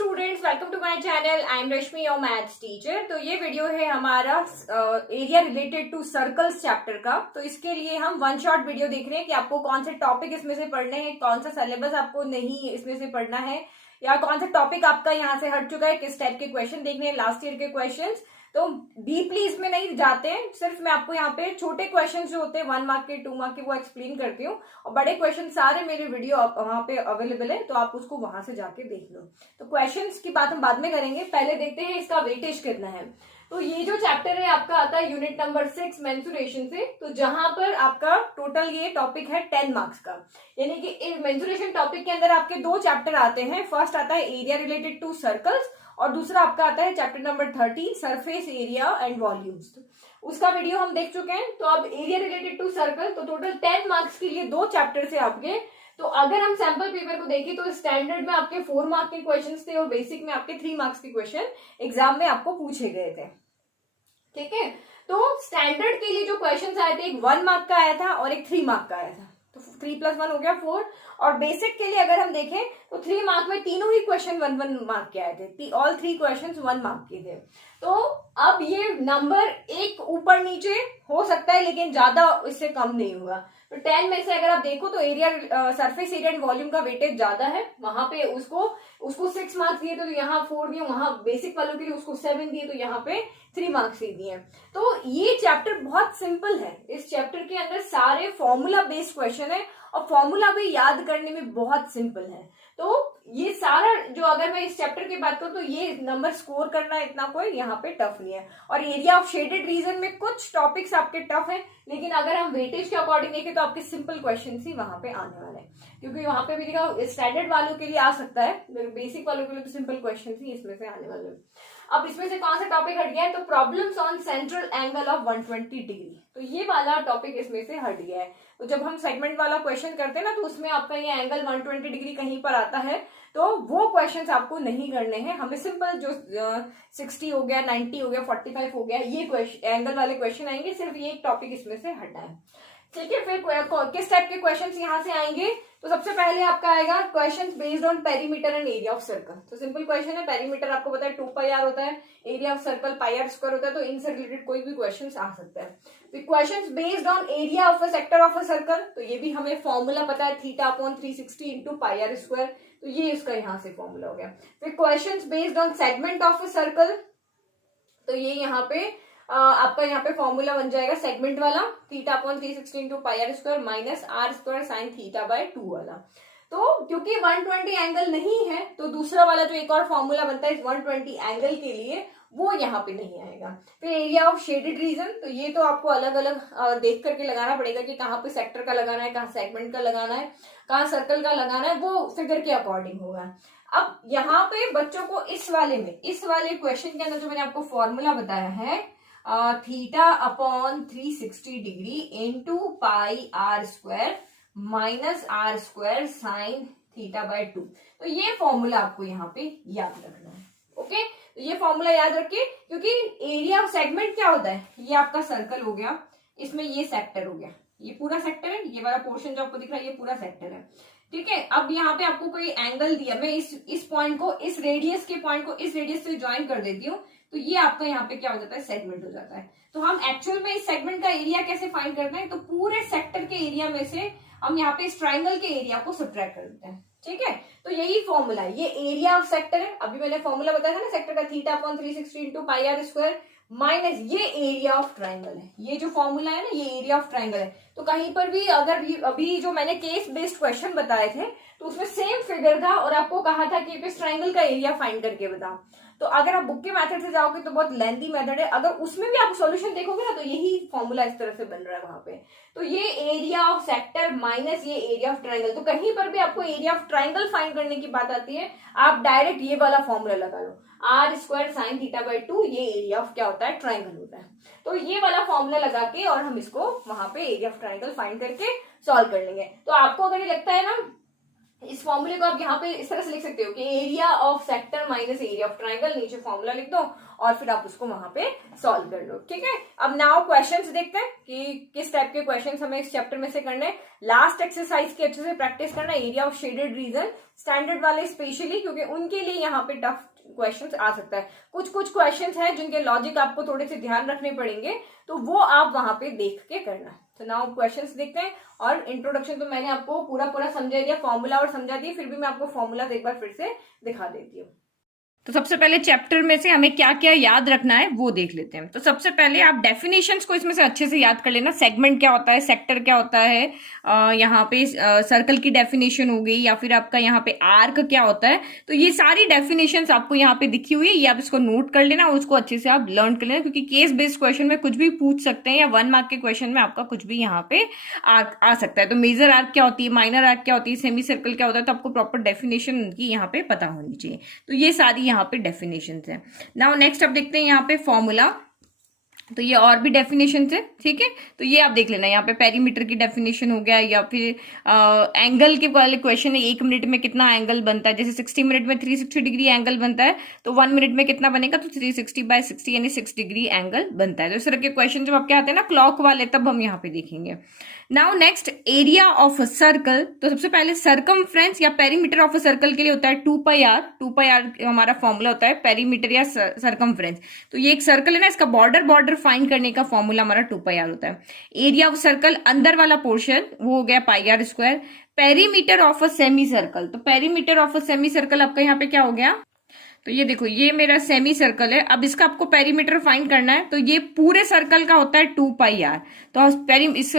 Students, welcome to my channel. I am Rashmi, your maths teacher. तो ये video है हमारा area related to circles chapter का। तो इसके लिए हम वन शॉट वीडियो देख रहे हैं कि आपको कौन से टॉपिक इसमें से पढ़ने हैं, कौन सा सिलेबस आपको नहीं इसमें से पढ़ना है, या कौन सा टॉपिक आपका यहाँ से हट चुका है, किस टाइप के क्वेश्चन देखने हैं, लास्ट ईयर के क्वेश्चन। तो डीपली इसमें नहीं जाते हैं, सिर्फ मैं आपको यहाँ पे छोटे क्वेश्चन जो होते हैं 1 मार्क के 2 मार्क के वो एक्सप्लेन करती हूँ, और बड़े क्वेश्चन सारे मेरे वीडियो वहां पे अवेलेबल है, तो आप उसको वहां से जाके देख लो। तो क्वेश्चंस की बात हम बाद में करेंगे, पहले देखते हैं इसका वेटेज कितना है। तो ये जो चैप्टर है आपका आता है यूनिट नंबर 6 मेंसुरेशन से। तो जहां पर आपका टोटल ये टॉपिक है 10 मार्क्स का, यानी कि मेंसुरेशन टॉपिक के अंदर आपके दो चैप्टर आते हैं। फर्स्ट आता है एरिया रिलेटेड टू सर्कल्स, और दूसरा आपका आता है chapter number 13 surface area and volumes. उसका वीडियो हम देख चुके हैं। तो अब एरिया रिलेटेड टू सर्कल, तो टोटल 10 मार्क्स के लिए दो चैप्टर से आपके। तो अगर हम सैंपल पेपर को देखें तो स्टैंडर्ड में आपके 4 मार्क के क्वेश्चंस थे और बेसिक में आपके 3 मार्क्स के क्वेश्चन एग्जाम में आपको पूछे गए थे। ठीक है, तो स्टैंडर्ड के लिए जो क्वेश्चंस आए थे, एक 1 मार्क का आया था और एक 3 मार्क का आया था। तो 3 + 1 हो गया 4। और बेसिक के लिए अगर हम देखें तो 3 मार्क में तीनों ही क्वेश्चन 1 मार्क के आए थे। ऑल 3 क्वेश्चंस 1 मार्क के थे। तो अब ये नंबर एक ऊपर नीचे हो सकता है, लेकिन ज्यादा इससे कम नहीं होगा। तो 10 में से अगर आप देखो तो area surface area and volume का वेटेज ज्यादा है। वहां पे उसको 6 मार्क्स दिए, तो यहाँ 4 दिए, वहां बेसिक वालों के लिए उसको 7 दिए, तो यहाँ पे 3 मार्क्स दिए। तो ये चैप्टर बहुत सिंपल है। इस चैप्टर के अंदर सारे फॉर्मूला बेस्ड क्वेश्चन है और फॉर्मूला भी याद करने में बहुत सिंपल है। तो ये सारा जो, अगर मैं इस चैप्टर की बात करूं तो ये नंबर स्कोर करना इतना कोई यहाँ पे टफ नहीं है। और एरिया ऑफ शेडेड रीजन में कुछ टॉपिक्स आपके टफ हैं, लेकिन अगर हम वेटेज के अकॉर्डिंग देखें तो आपके सिंपल क्वेश्चन ही वहां पे आने वाले हैं, क्योंकि वहां पे भी देखा स्टैंडर्ड वालों के लिए आ सकता है, बेसिक वालों के लिए तो सिंपल क्वेश्चन ही इसमें से आने वाले हैं। अब इसमें से कौन सा टॉपिक हट गया है, तो problems on central angle of 120 degree. तो ये वाला टॉपिक इसमें से हट गया है। तो जब हम सेगमेंट वाला क्वेश्चन करते हैं ना, तो उसमें आपका ये एंगल 120 डिग्री कहीं पर आता है, तो वो क्वेश्चंस आपको नहीं करने हैं। हमें सिंपल जो 60 हो गया, 90 हो गया, 45 हो गया, ये एंगल वाले क्वेश्चन आएंगे। सिर्फ ये एक टॉपिक इसमें से हटा है। ठीक है, फिर किस टाइप के क्वेश्चंस यहाँ से आएंगे, तो सबसे पहले आपका आएगा questions based on perimeter and area of circle. तो सिंपल क्वेश्चन है, पेरीमीटर आपको पता है 2πr होता है, एरिया ऑफ सर्कल πr² होता है, तो इनसे रिलेटेड कोई भी क्वेश्चंस आ सकता है। फिर questions based on area of a sector of a circle, तो ये भी हमें फॉर्मूला पता है, θ/360 × πr²। तो ये इसका यहाँ से फॉर्मूला हो गया। फिर questions based on segment of a circle, तो ये यहाँ पे आपका यहाँ पे फॉर्मूला बन जाएगा सेगमेंट वाला, θ/360 × πr² -r² sin θ/2 वाला। तो क्योंकि 120 एंगल नहीं है, तो दूसरा वाला जो एक और फॉर्मूला बनता है इस 120 एंगल के लिए, वो यहाँ पे नहीं आएगा। फिर एरिया ऑफ शेडेड रीजन, तो ये तो आपको अलग अलग देख करके लगाना पड़ेगा कि कहाँ पे सेक्टर का लगाना है, कहाँ सेगमेंट का लगाना है, कहाँ सर्कल का लगाना है, वो फिगर के अकॉर्डिंग होगा। अब यहाँ पे बच्चों को इस वाले क्वेश्चन के अंदर जो मैंने आपको फॉर्मूला बताया है, θ/360 degree into πr² -r² sin θ/2। तो ये फॉर्मूला आपको यहाँ पे याद रखना है। ओके, तो ये फॉर्मूला याद रखिए, क्योंकि एरिया ऑफ सेगमेंट क्या होता है, ये आपका सर्कल हो गया, इसमें ये सेक्टर हो गया, ये पूरा सेक्टर है, ये वाला पोर्शन जो आपको दिख रहा है ये पूरा सेक्टर है। ठीक है, अब यहाँ पे आपको कोई एंगल दिया, मैं इस पॉइंट को, इस रेडियस के पॉइंट को इस रेडियस से ज्वाइन कर देती हूँ, तो ये आपका यहाँ पे क्या हो जाता है, सेगमेंट हो जाता है। तो हम एक्चुअल में इस सेगमेंट का एरिया कैसे फाइंड करते हैं, तो पूरे सेक्टर के एरिया में से हम यहाँ पे इस ट्राइंगल के एरिया को सब्ट्रैक्ट कर देते हैं। ठीक है, तो यही फॉर्मूला है, ये एरिया ऑफ सेक्टर है। अभी मैंने फॉर्मूला बताया था ना सेक्टर का, θ/360 × πr² माइनस ये एरिया ऑफ ट्राइंगल है। ये जो फॉर्मूला है ना, ये एरिया ऑफ ट्राइंगल है। तो कहीं पर भी अगर अभी जो मैंने केस बेस्ड क्वेश्चन बताए थे, तो उसमें सेम फिगर था और आपको कहा था कि इस ट्राइंगल का एरिया फाइंड करके बताओ। तो अगर आप बुक के मेथड से जाओगे तो बहुत लेंथी मेथड है, अगर उसमें भी आप सॉल्यूशन देखोगे ना, तो यही फॉर्मूला इस तरह से बन रहा है वहां पे। तो ये एरिया ऑफ सेक्टर माइनस ये एरिया ऑफ ट्राइंगल, तो कहीं पर भी आपको एरिया ऑफ ट्राइंगल फाइंड करने की बात आती है, आप डायरेक्ट ये वाला फॉर्मूला लगा लो, r² sin θ/2, ये एरिया ऑफ क्या होता है, ट्राइंगल होता है। तो ये वाला फॉर्मूला लगा के और हम इसको वहां पे एरिया ऑफ ट्राइंगल फाइंड करके सॉल्व कर लेंगे। तो आपको अगर ये लगता है ना इस फॉर्मूले को आप यहाँ पे इस तरह से लिख सकते हो कि area of sector minus area of triangle, नीचे फॉर्मूला लिख दो और फिर आप उसको वहां पे सॉल्व कर लो। ठीक है, अब नाउ क्वेश्चंस देखते हैं कि किस टाइप के क्वेश्चंस हमें इस चैप्टर में से करने। लास्ट एक्सरसाइज की अच्छे से प्रैक्टिस करना, area of shaded reason, standard वाले स्पेशली, क्योंकि उनके लिए यहाँ पे टफ क्वेश्चंस आ सकता है। कुछ क्वेश्चंस हैं जिनके लॉजिक आपको थोड़े से ध्यान रखने पड़ेंगे, तो वो आप वहां पे देख के करना। तो नाउ क्वेश्चंस देखते हैं। और इंट्रोडक्शन तो मैंने आपको पूरा समझा दिया, फॉर्मूला और समझा दिया, फिर भी मैं आपको फॉर्मूला एक बार फिर से दिखा देती हूँ। तो सबसे पहले चैप्टर में से हमें क्या क्या याद रखना है वो देख लेते हैं। तो सबसे पहले आप डेफिनेशंस को इसमें से अच्छे से याद कर लेना। सेगमेंट क्या होता है, सेक्टर क्या होता है, यहाँ पे सर्कल की डेफिनेशन हो गई, या फिर आपका यहाँ पे आर्क क्या होता है। तो ये सारी डेफिनेशंस आपको यहाँ पे दिखी हुई है, ये आप इसको नोट कर लेना और उसको अच्छे से आप लर्न कर लेना, क्योंकि केस बेस्ड क्वेश्चन में कुछ भी पूछ सकते हैं, या 1 मार्क के क्वेश्चन में आपका कुछ भी यहाँ पे आ सकता है। तो मेजर आर्क क्या होती है, माइनर आर्क क्या होती है, सेमी सर्कल क्या होता है, तो आपको प्रॉपर डेफिनेशन उनकी यहाँ पे पता होनी चाहिए। तो ये सारी यहाँ पे डेफिनेशंस है। नाउ नेक्स्ट अब देखते हैं यहाँ पे फॉर्मूला। तो ये और भी डेफिनेशन है, ठीक है। तो ये आप देख लेना, यहाँ पे पेरीमीटर की डेफिनेशन हो गया, या फिर एंगल के वाले क्वेश्चन है, 1 मिनट में कितना एंगल बनता है। जैसे 60 मिनट में 360 डिग्री एंगल बनता है, तो 1 मिनट में कितना बनेगा, तो 360/60 यानी 6 डिग्री एंगल बनता है। तो इस तरह के क्वेश्चन जब आपके आते हैं ना क्लॉक वाले, तब हम यहाँ पे देखेंगे। Now next, area of circle. तो सबसे पहले सरकमफ्रेंस या पेरीमीटर ऑफ अ सर्कल के लिए होता है 2πr। 2πr हमारा फॉर्मूला होता है पेरीमीटर या सरकमफ्रेंस। तो ये एक सर्कल है ना, इसका बॉर्डर फाइंड करने का फॉर्मूला हमारा 2πr होता है। एरिया ऑफ सर्कल अंदर वाला पोर्शन वो हो गया πr²। Perimeter of a semicircle, तो perimeter of a semicircle आपका यहाँ पे क्या हो गया, तो ये देखो ये मेरा सेमी सर्कल है। अब इसका आपको पेरीमीटर फाइंड करना है, तो ये पूरे सर्कल का होता है 2πr। तो इस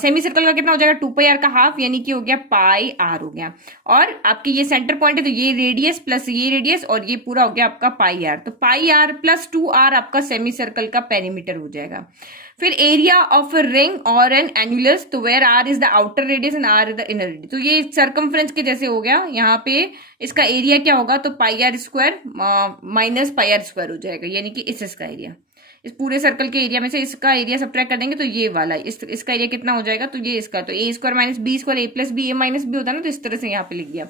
सेमी सर्कल का कितना हो जाएगा, 2πr का हाफ, यानी कि हो गया πr हो गया। और आपकी ये सेंटर पॉइंट है, तो ये रेडियस प्लस ये रेडियस और ये पूरा हो गया आपका πr। तो πr प्लस 2r आपका सेमी सर्कल का पेरीमीटर हो जाएगा। फिर एरिया ऑफ अ रिंग और एन एन्युलस, तो where R is the outer radius and R is the inner radius. तो ये सर्कमफ्रेंस के जैसे हो गया। यहाँ पे इसका एरिया क्या होगा, तो πr² माइनस πr² हो जाएगा, यानी कि इसका एरिया, इस पूरे सर्कल के एरिया में से इसका एरिया सब्ट्रैक्ट कर देंगे, तो ये वाला इसका एरिया कितना हो जाएगा, तो ये इसका, तो a² minus b², a plus B, a minus B होता है ना, तो इस तरह से यहाँ पे लिख दिया।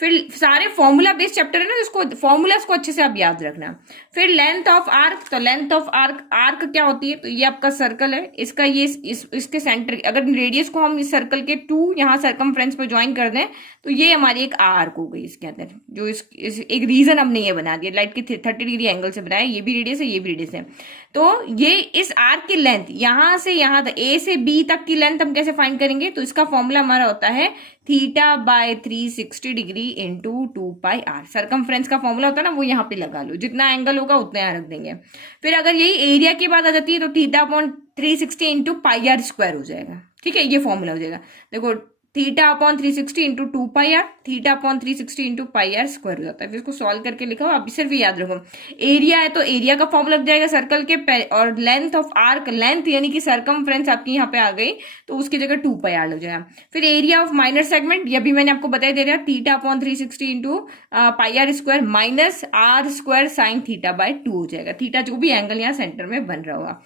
फिर सारे फॉर्मूला बेस्ड चैप्टर है ना, इसको फॉर्मूलाज को अच्छे से आप याद रखना। फिर लेंथ ऑफ आर्क, तो लेंथ ऑफ आर्क क्या होती है, तो ये आपका सर्कल है, इसका ये इसके सेंटर, अगर रेडियस को हम इस सर्कल के 2 यहाँ सर्कमफ्रेंस पे ज्वाइन कर दें, तो ये हमारी एक आर्क हो गई इसके अंदर। जो एक रीजन हमने ये बना दिया, लाइट की 30 डिग्री एंगल से बनाया, ये भी रेडियस है, ये भी रेडियस है। तो ये इस आर्क की लेंथ यहां से यहां तक, ए से बी तक की लेंथ हम कैसे फाइंड करेंगे, तो इसका फॉर्मूला हमारा होता है θ/360 डिग्री इंटू 2πr। सर्कमफ्रेंस का फॉर्मूला होता है ना, वो यहाँ पे लगा लो, जितना एंगल होगा उतना यहाँ रख देंगे। फिर अगर यही एरिया की बात आ जाती है, तो θ/360 इंटू πr² हो जाएगा। ठीक है, ये फॉर्मूला हो जाएगा। देखो θ/360 इंटू 2πr, θ/360 इंटू πr² हो जाता है। फिर इसको सॉल्व करके लिखा हो, आप सिर्फ याद रखो एरिया है, तो एरिया का फॉर्मूला लग जाएगा सर्कल के, और लेंथ ऑफ आर्क, लेंथ यानी कि सर्कमफ्रेंस आपकी यहाँ पे आ गई, तो उसकी जगह 2πr लग जाएगा। फिर एरिया ऑफ माइनर सेगमेंट, ये भी मैंने आपको बताया दे रहा, θ/360 into πr² minus r² sine θ/2 हो जाएगा। थीटा जो भी एंगल यहाँ सेंटर में बन रहा होगा।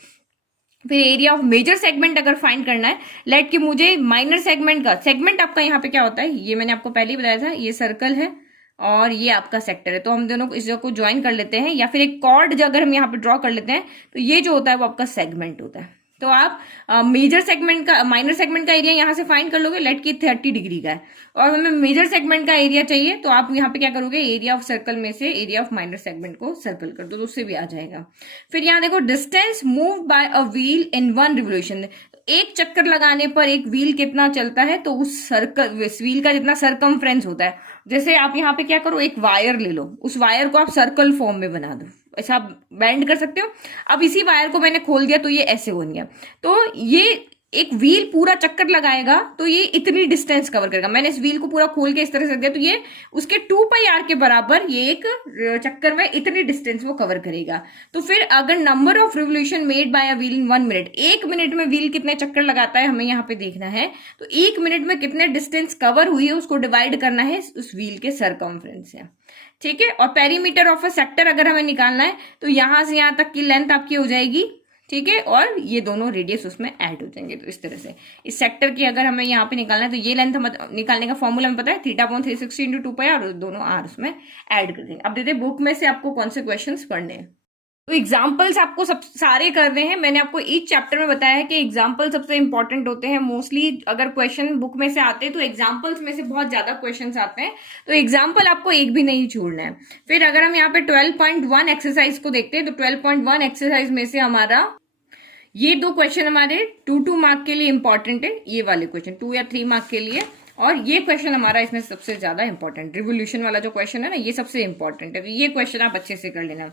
फिर एरिया ऑफ मेजर सेगमेंट अगर फाइंड करना है, लेट कि मुझे माइनर सेगमेंट का, सेगमेंट आपका यहाँ पे क्या होता है, ये मैंने आपको पहले ही बताया था, ये सर्कल है और ये आपका सेक्टर है, तो हम दोनों इस जगह को ज्वाइन कर लेते हैं, या फिर एक कॉर्ड अगर हम यहाँ पे ड्रॉ कर लेते हैं, तो ये जो होता है वो आपका सेगमेंट होता है। तो आप मेजर सेगमेंट का, माइनर सेगमेंट का एरिया यहाँ से फाइंड कर लोगे, लेट की 30 डिग्री का है, और हमें मेजर सेगमेंट का एरिया चाहिए, तो आप यहाँ पे क्या करोगे, एरिया ऑफ सर्कल में से एरिया ऑफ माइनर सेगमेंट को सर्कल कर दो, तो उससे भी आ जाएगा। फिर यहाँ देखो, distance move by a wheel in 1 revolution, एक चक्कर लगाने पर एक व्हील कितना चलता है, तो उस सर्कल, इस व्हील का जितना सर्कमफ्रेंस होता है। जैसे आप यहाँ पे क्या करो, एक वायर ले लो, उस वायर को आप सर्कल फॉर्म में बना दो, ऐसा आप बेंड कर सकते हो। अब इसी वायर को मैंने खोल दिया, तो ये ऐसे बन गया। तो ये एक व्हील पूरा चक्कर लगाएगा, तो ये इतनी डिस्टेंस कवर करेगा। मैंने इस व्हील को पूरा खोल के इस तरह से रख दिया, तो ये उसके 2πr के बराबर ये एक चक्कर में इतनी डिस्टेंस वो कवर करेगा। तो फिर अगर number of revolution made by a wheel in 1 minute, 1 minute में व्हील कितने चक्कर लगाता है हमें यहाँ पे देखना है, तो 1 मिनट में कितने डिस्टेंस कवर हुई है उसको डिवाइड करना है उस व्हील के सर्कमफ्रेंस से। ठीक है, और पेरीमीटर ऑफ अ सेक्टर अगर हमें निकालना है, तो यहां से यहां तक की लेंथ आपकी हो जाएगी ठीक है, और ये दोनों रेडियस उसमें ऐड हो जाएंगे। तो इस तरह से इस सेक्टर की अगर हमें यहाँ पे निकालना है तो ये लेंथ निकालने का फॉर्मूला हमें पता है, θ/360 इंटू 2πr, और दोनों आर उसमें ऐड कर देंगे। अब देते बुक में से आपको कौन से क्वेश्चन पढ़ने हैं। तो एग्जाम्पल्स आपको सब सारे करने हैं। मैंने आपको ईच चैप्टर में बताया है कि एग्जाम्पल सबसे इंपॉर्टेंट होते हैं। मोस्टली अगर क्वेश्चन बुक में से आते हैं तो एग्जाम्पल्स में से बहुत ज्यादा क्वेश्चंस आते हैं, तो एग्जाम्पल आपको एक भी नहीं छोड़ना है। फिर अगर हम यहाँ पे 12.1 एक्सरसाइज को देखते हैं तो 12.1 एक्सरसाइज में से हमारा ये दो क्वेश्चन हमारे 2 मार्क के लिए इंपॉर्टेंट है, ये वाले क्वेश्चन 2 या 3 मार्क के लिए, और ये क्वेश्चन हमारा इसमें सबसे ज्यादा इंपॉर्टेंट, रिवोल्यूशन वाला जो क्वेश्चन है ना, ये सबसे इंपॉर्टेंट है। तो ये क्वेश्चन आप अच्छे से कर लेना।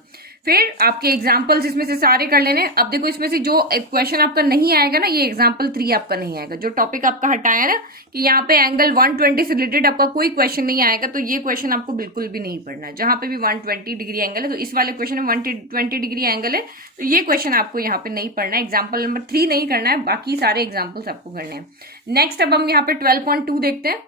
फिर आपके एग्जाम्पल्स इसमें से सारे कर लेने। अब देखो इसमें से जो क्वेश्चन आपका नहीं आएगा ना, ये एग्जाम्पल 3 आपका नहीं आएगा। जो टॉपिक आपका हटाया ना कि यहाँ पे एंगल 120 से रिलेटेड आपका कोई क्वेश्चन नहीं आएगा, तो ये क्वेश्चन आपको बिल्कुल भी नहीं पढ़ना है। जहां पे भी 120 डिग्री एंगल है, तो इस वाले क्वेश्चन में 120 डिग्री एंगल है, तो ये क्वेश्चन आपको यहाँ पे नहीं पढ़ना है। एग्जाम्पल नंबर 3 नहीं करना है, बाकी सारे एग्जाम्पल्स आपको करने हैं। नेक्स्ट अब हम यहाँ पे 12.2 देखते हैं।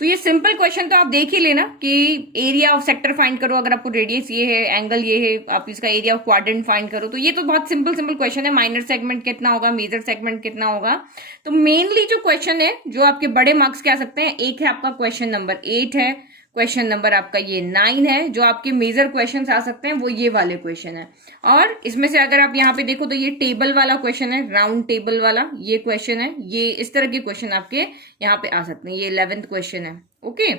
तो ये सिंपल क्वेश्चन तो आप देख ही लेना कि एरिया ऑफ सेक्टर फाइंड करो। अगर आपको रेडियस ये है, एंगल ये है, आप इसका एरिया ऑफ क्वाड्रेंट फाइंड करो। तो ये तो बहुत सिंपल क्वेश्चन है। माइनर सेगमेंट कितना होगा, मेजर सेगमेंट कितना होगा। तो मेनली जो क्वेश्चन है जो आपके बड़े मार्क्स के आ सकते हैं, एक है आपका क्वेश्चन नंबर 8 है, क्वेश्चन नंबर आपका ये 9 है। जो आपके मेजर क्वेश्चंस आ सकते हैं वो ये वाले क्वेश्चन है। और इसमें से अगर आप यहाँ पे देखो तो ये टेबल वाला क्वेश्चन है, राउंड टेबल वाला ये क्वेश्चन है। ये इस तरह के क्वेश्चन आपके यहाँ पे आ सकते हैं। ये 11th क्वेश्चन है, ओके।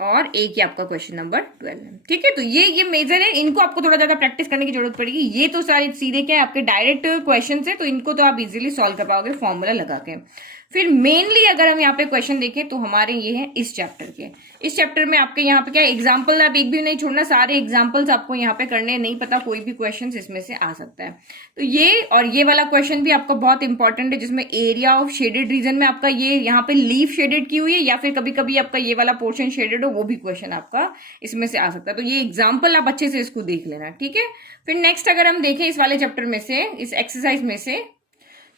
और एक ही आपका क्वेश्चन नंबर 12 है, ठीक है। तो ये मेजर है, इनको आपको थोड़ा ज्यादा प्रैक्टिस करने की जरूरत पड़ेगी। ये तो सारे सीधे क्या है आपके डायरेक्ट क्वेश्चन है, तो इनको तो आप इजीली सॉल्व कर पाओगे फॉर्मूला लगा के। फिर मेनली अगर हम यहाँ पे क्वेश्चन देखें तो हमारे ये है इस चैप्टर के। इस चैप्टर में आपके यहाँ पे क्या एग्जाम्पल, आप एक भी नहीं छोड़ना, सारे एग्जाम्पल्स आपको यहाँ पे करने। नहीं पता कोई भी क्वेश्चन इसमें से आ सकता है। तो ये और ये वाला क्वेश्चन भी आपका बहुत इंपॉर्टेंट है, जिसमें एरिया ऑफ शेडेड रीजन में आपका ये यहाँ पे लीफ शेडेड की हुई है, या फिर कभी कभी आपका ये वाला पोर्शन शेडेड हो, वो भी क्वेश्चन आपका इसमें से आ सकता है। तो ये एग्जाम्पल आप अच्छे से इसको देख लेना, ठीक है। फिर नेक्स्ट अगर हम देखें इस वाले चैप्टर में से, इस एक्सरसाइज में से,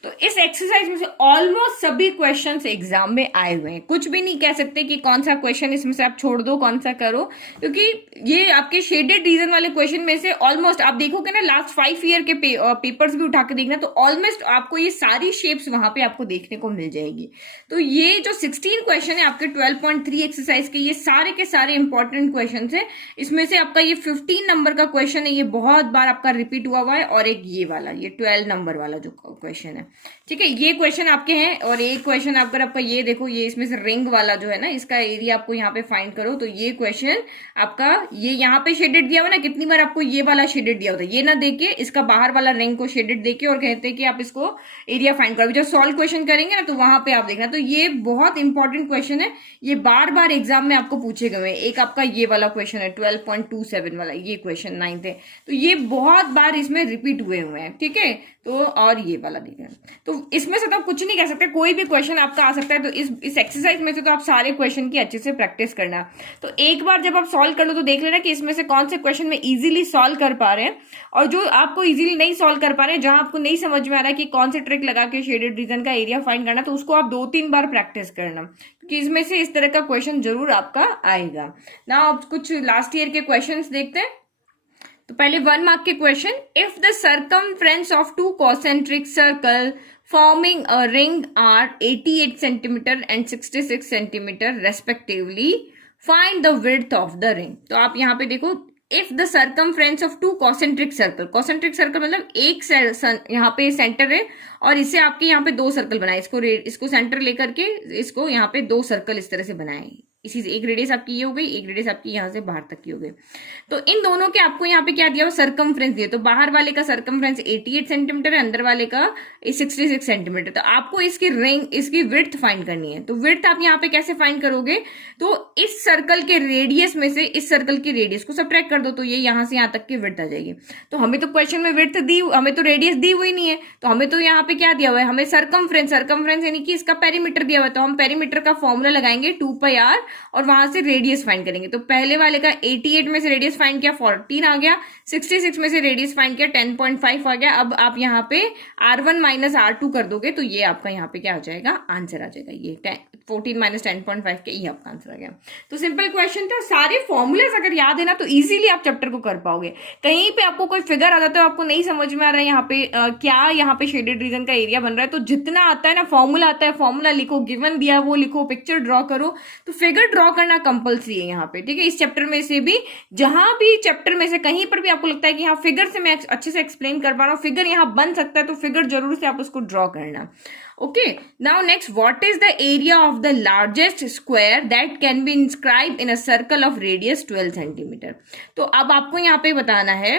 तो इस एक्सरसाइज में से ऑलमोस्ट सभी क्वेश्चंस एग्जाम में आए हुए हैं। कुछ भी नहीं कह सकते कि कौन सा क्वेश्चन इसमें से आप छोड़ दो, कौन सा करो, क्योंकि ये आपके शेडेड रीजन वाले क्वेश्चन में से ऑलमोस्ट आप देखोगे ना, लास्ट 5 ईयर के पेपर्स भी उठा के देखना, तो ऑलमोस्ट आपको ये सारी शेप्स वहां पे आपको देखने को मिल जाएगी। तो ये जो 16 क्वेश्चन है आपके 12.3 एक्सरसाइज के, ये सारे के सारे इंपॉर्टेंट क्वेश्चन है। इसमें से आपका ये 15 नंबर का क्वेश्चन है, ये बहुत बार आपका रिपीट हुआ है, और एक ये वाला, ये 12 नंबर वाला जो क्वेश्चन है, ठीक है। ये क्वेश्चन आपके हैं। और एक क्वेश्चन आपका ये देखो, ये इसमें से रिंग वाला जो है ना, इसका एरिया आपको यहाँ पे फाइंड करो। तो ये क्वेश्चन आपका ये यहाँ पे शेडेड दिया हुआ ना, कितनी बार आपको ये वाला शेडेड दिया होता है, ये ना देके इसका बाहर वाला रिंग को शेडेड देके और कहते हैं कि आप इसको एरिया फाइंड करो। जब सॉल्व क्वेश्चन करेंगे ना तो वहां पे आप देखना। तो ये बहुत इंपॉर्टेंट क्वेश्चन है, ये बार बार एग्जाम में आपको पूछे गए। एक आपका ये वाला क्वेश्चन है 12.27 वाला, ये क्वेश्चन 9th है। तो ये बहुत बार इसमें रिपीट हुए हैं, ठीक है। तो और ये वाला देखना, तो इसमें से तो आप कुछ नहीं कह सकते, कोई भी क्वेश्चन आपका आ सकता है। तो इस एक्सरसाइज में से तो आप सारे क्वेश्चन की अच्छे से प्रैक्टिस करना। तो एक बार जब आप सॉल्व कर लो तो देख लेना कि इसमें से कौन से क्वेश्चन में इजीली सॉल्व कर पा रहे हैं, और जो आपको इजीली नहीं सॉल्व कर पा रहे हैं, जहां आपको नहीं समझ में आ रहा है कि कौन से ट्रिक लगा के शेडेड रीजन का एरिया फाइंड करना, तो उसको आप 2-3 बार प्रैक्टिस करना, क्योंकि इसमें से इस तरह का क्वेश्चन जरूर आपका आएगा ना। आप कुछ लास्ट ईयर के क्वेश्चन देखते हैं। तो पहले 1 मार्क के question, if the circumference of 2 concentric circle forming a ring are 88 centimeter and 66 centimeter respectively, find the width of the ring। तो आप यहाँ पे देखो, if the circumference of 2 concentric circle, concentric circle मतलब एक यहाँ पे सेंटर है और इससे आपके यहाँ पे 2 सर्कल बनाए, इसको सेंटर लेकर के इसको यहाँ पे 2 सर्कल इस तरह से बनाए। इसी से एक रेडियस आपकी ये हो गई, एक रेडियस आपकी यहाँ से बाहर तक की हो गई। तो इन दोनों के आपको यहाँ पे क्या दिया हो, सर्कमफ्रेंस दिया। तो बाहर वाले का सर्कमफ्रेंस 88 सेंटीमीटर है, अंदर वाले का 66 सेंटीमीटर। तो आपको इसकी रिंग, इसकी विड्थ फाइंड करनी है। तो विड्थ आप यहाँ पे कैसे फाइंड करोगे, तो इस सर्कल के रेडियस में से इस सर्कल की रेडियस को सब्ट्रैक्ट कर दो, तो ये यहाँ से यहाँ तक की विड्थ आ जाएगी। तो हमें तो क्वेश्चन में विड्थ दी, हमें तो रेडियस दी हुई नहीं है, तो हमें तो यहाँ पे क्या दिया हुआ है, हमें सर्कमफ्रेंस यानी कि इसका पेरीमीटर दिया हुआ है। तो हम पेरीमीटर का फॉर्मूला लगाएंगे 2πr और वहां से रेडियस फाइंड करेंगे। तो पहले वाले का 88 में से रेडियस फाइंड किया 14 आ गया, 66 में से रेडियस फाइंड किया 10.5 आ गया। अब आप यहाँ पे R1 माइनस R2 कर दोगे तो ये आपका यहाँ पे क्या आ जाएगा, आंसर आ जाएगा। ये 14 माइनस 10.5 के ये आपका आंसर आ गया। तो सिंपल क्वेश्चन था, सारे फॉर्मूलेस अगर याद है ना तो इजीली आप चैप्टर को कर पाओगे। कहीं पे आपको कोई फिगर आ जाता है, आपको नहीं समझ में आ रहा है यहाँ पे क्या यहाँ पे शेडेड रीजन का एरिया बन रहा है, तो जितना आता है ना फॉर्मूला आता है, फॉर्मूला लिखो, गिवन दिया वो लिखो, पिक्चर ड्रॉ करो। तो फिगर ड्रॉ करना कंपलसरी है यहाँ पे, ठीक है। इस चैप्टर में से भी, जहां भी चैप्टर में से कहीं पर भी आपको लगता है कि यहाँ फिगर से मैं अच्छे से एक्सप्लेन कर पा रहा हूँ, फिगर यहाँ बन सकता है, तो फिगर जरूर से आप उसको ड्रॉ करना। Okay, now next, what is the area of the largest square that can be inscribed in a circle of radius 12 centimeter? तो अब आपको यहाँ पे बताना है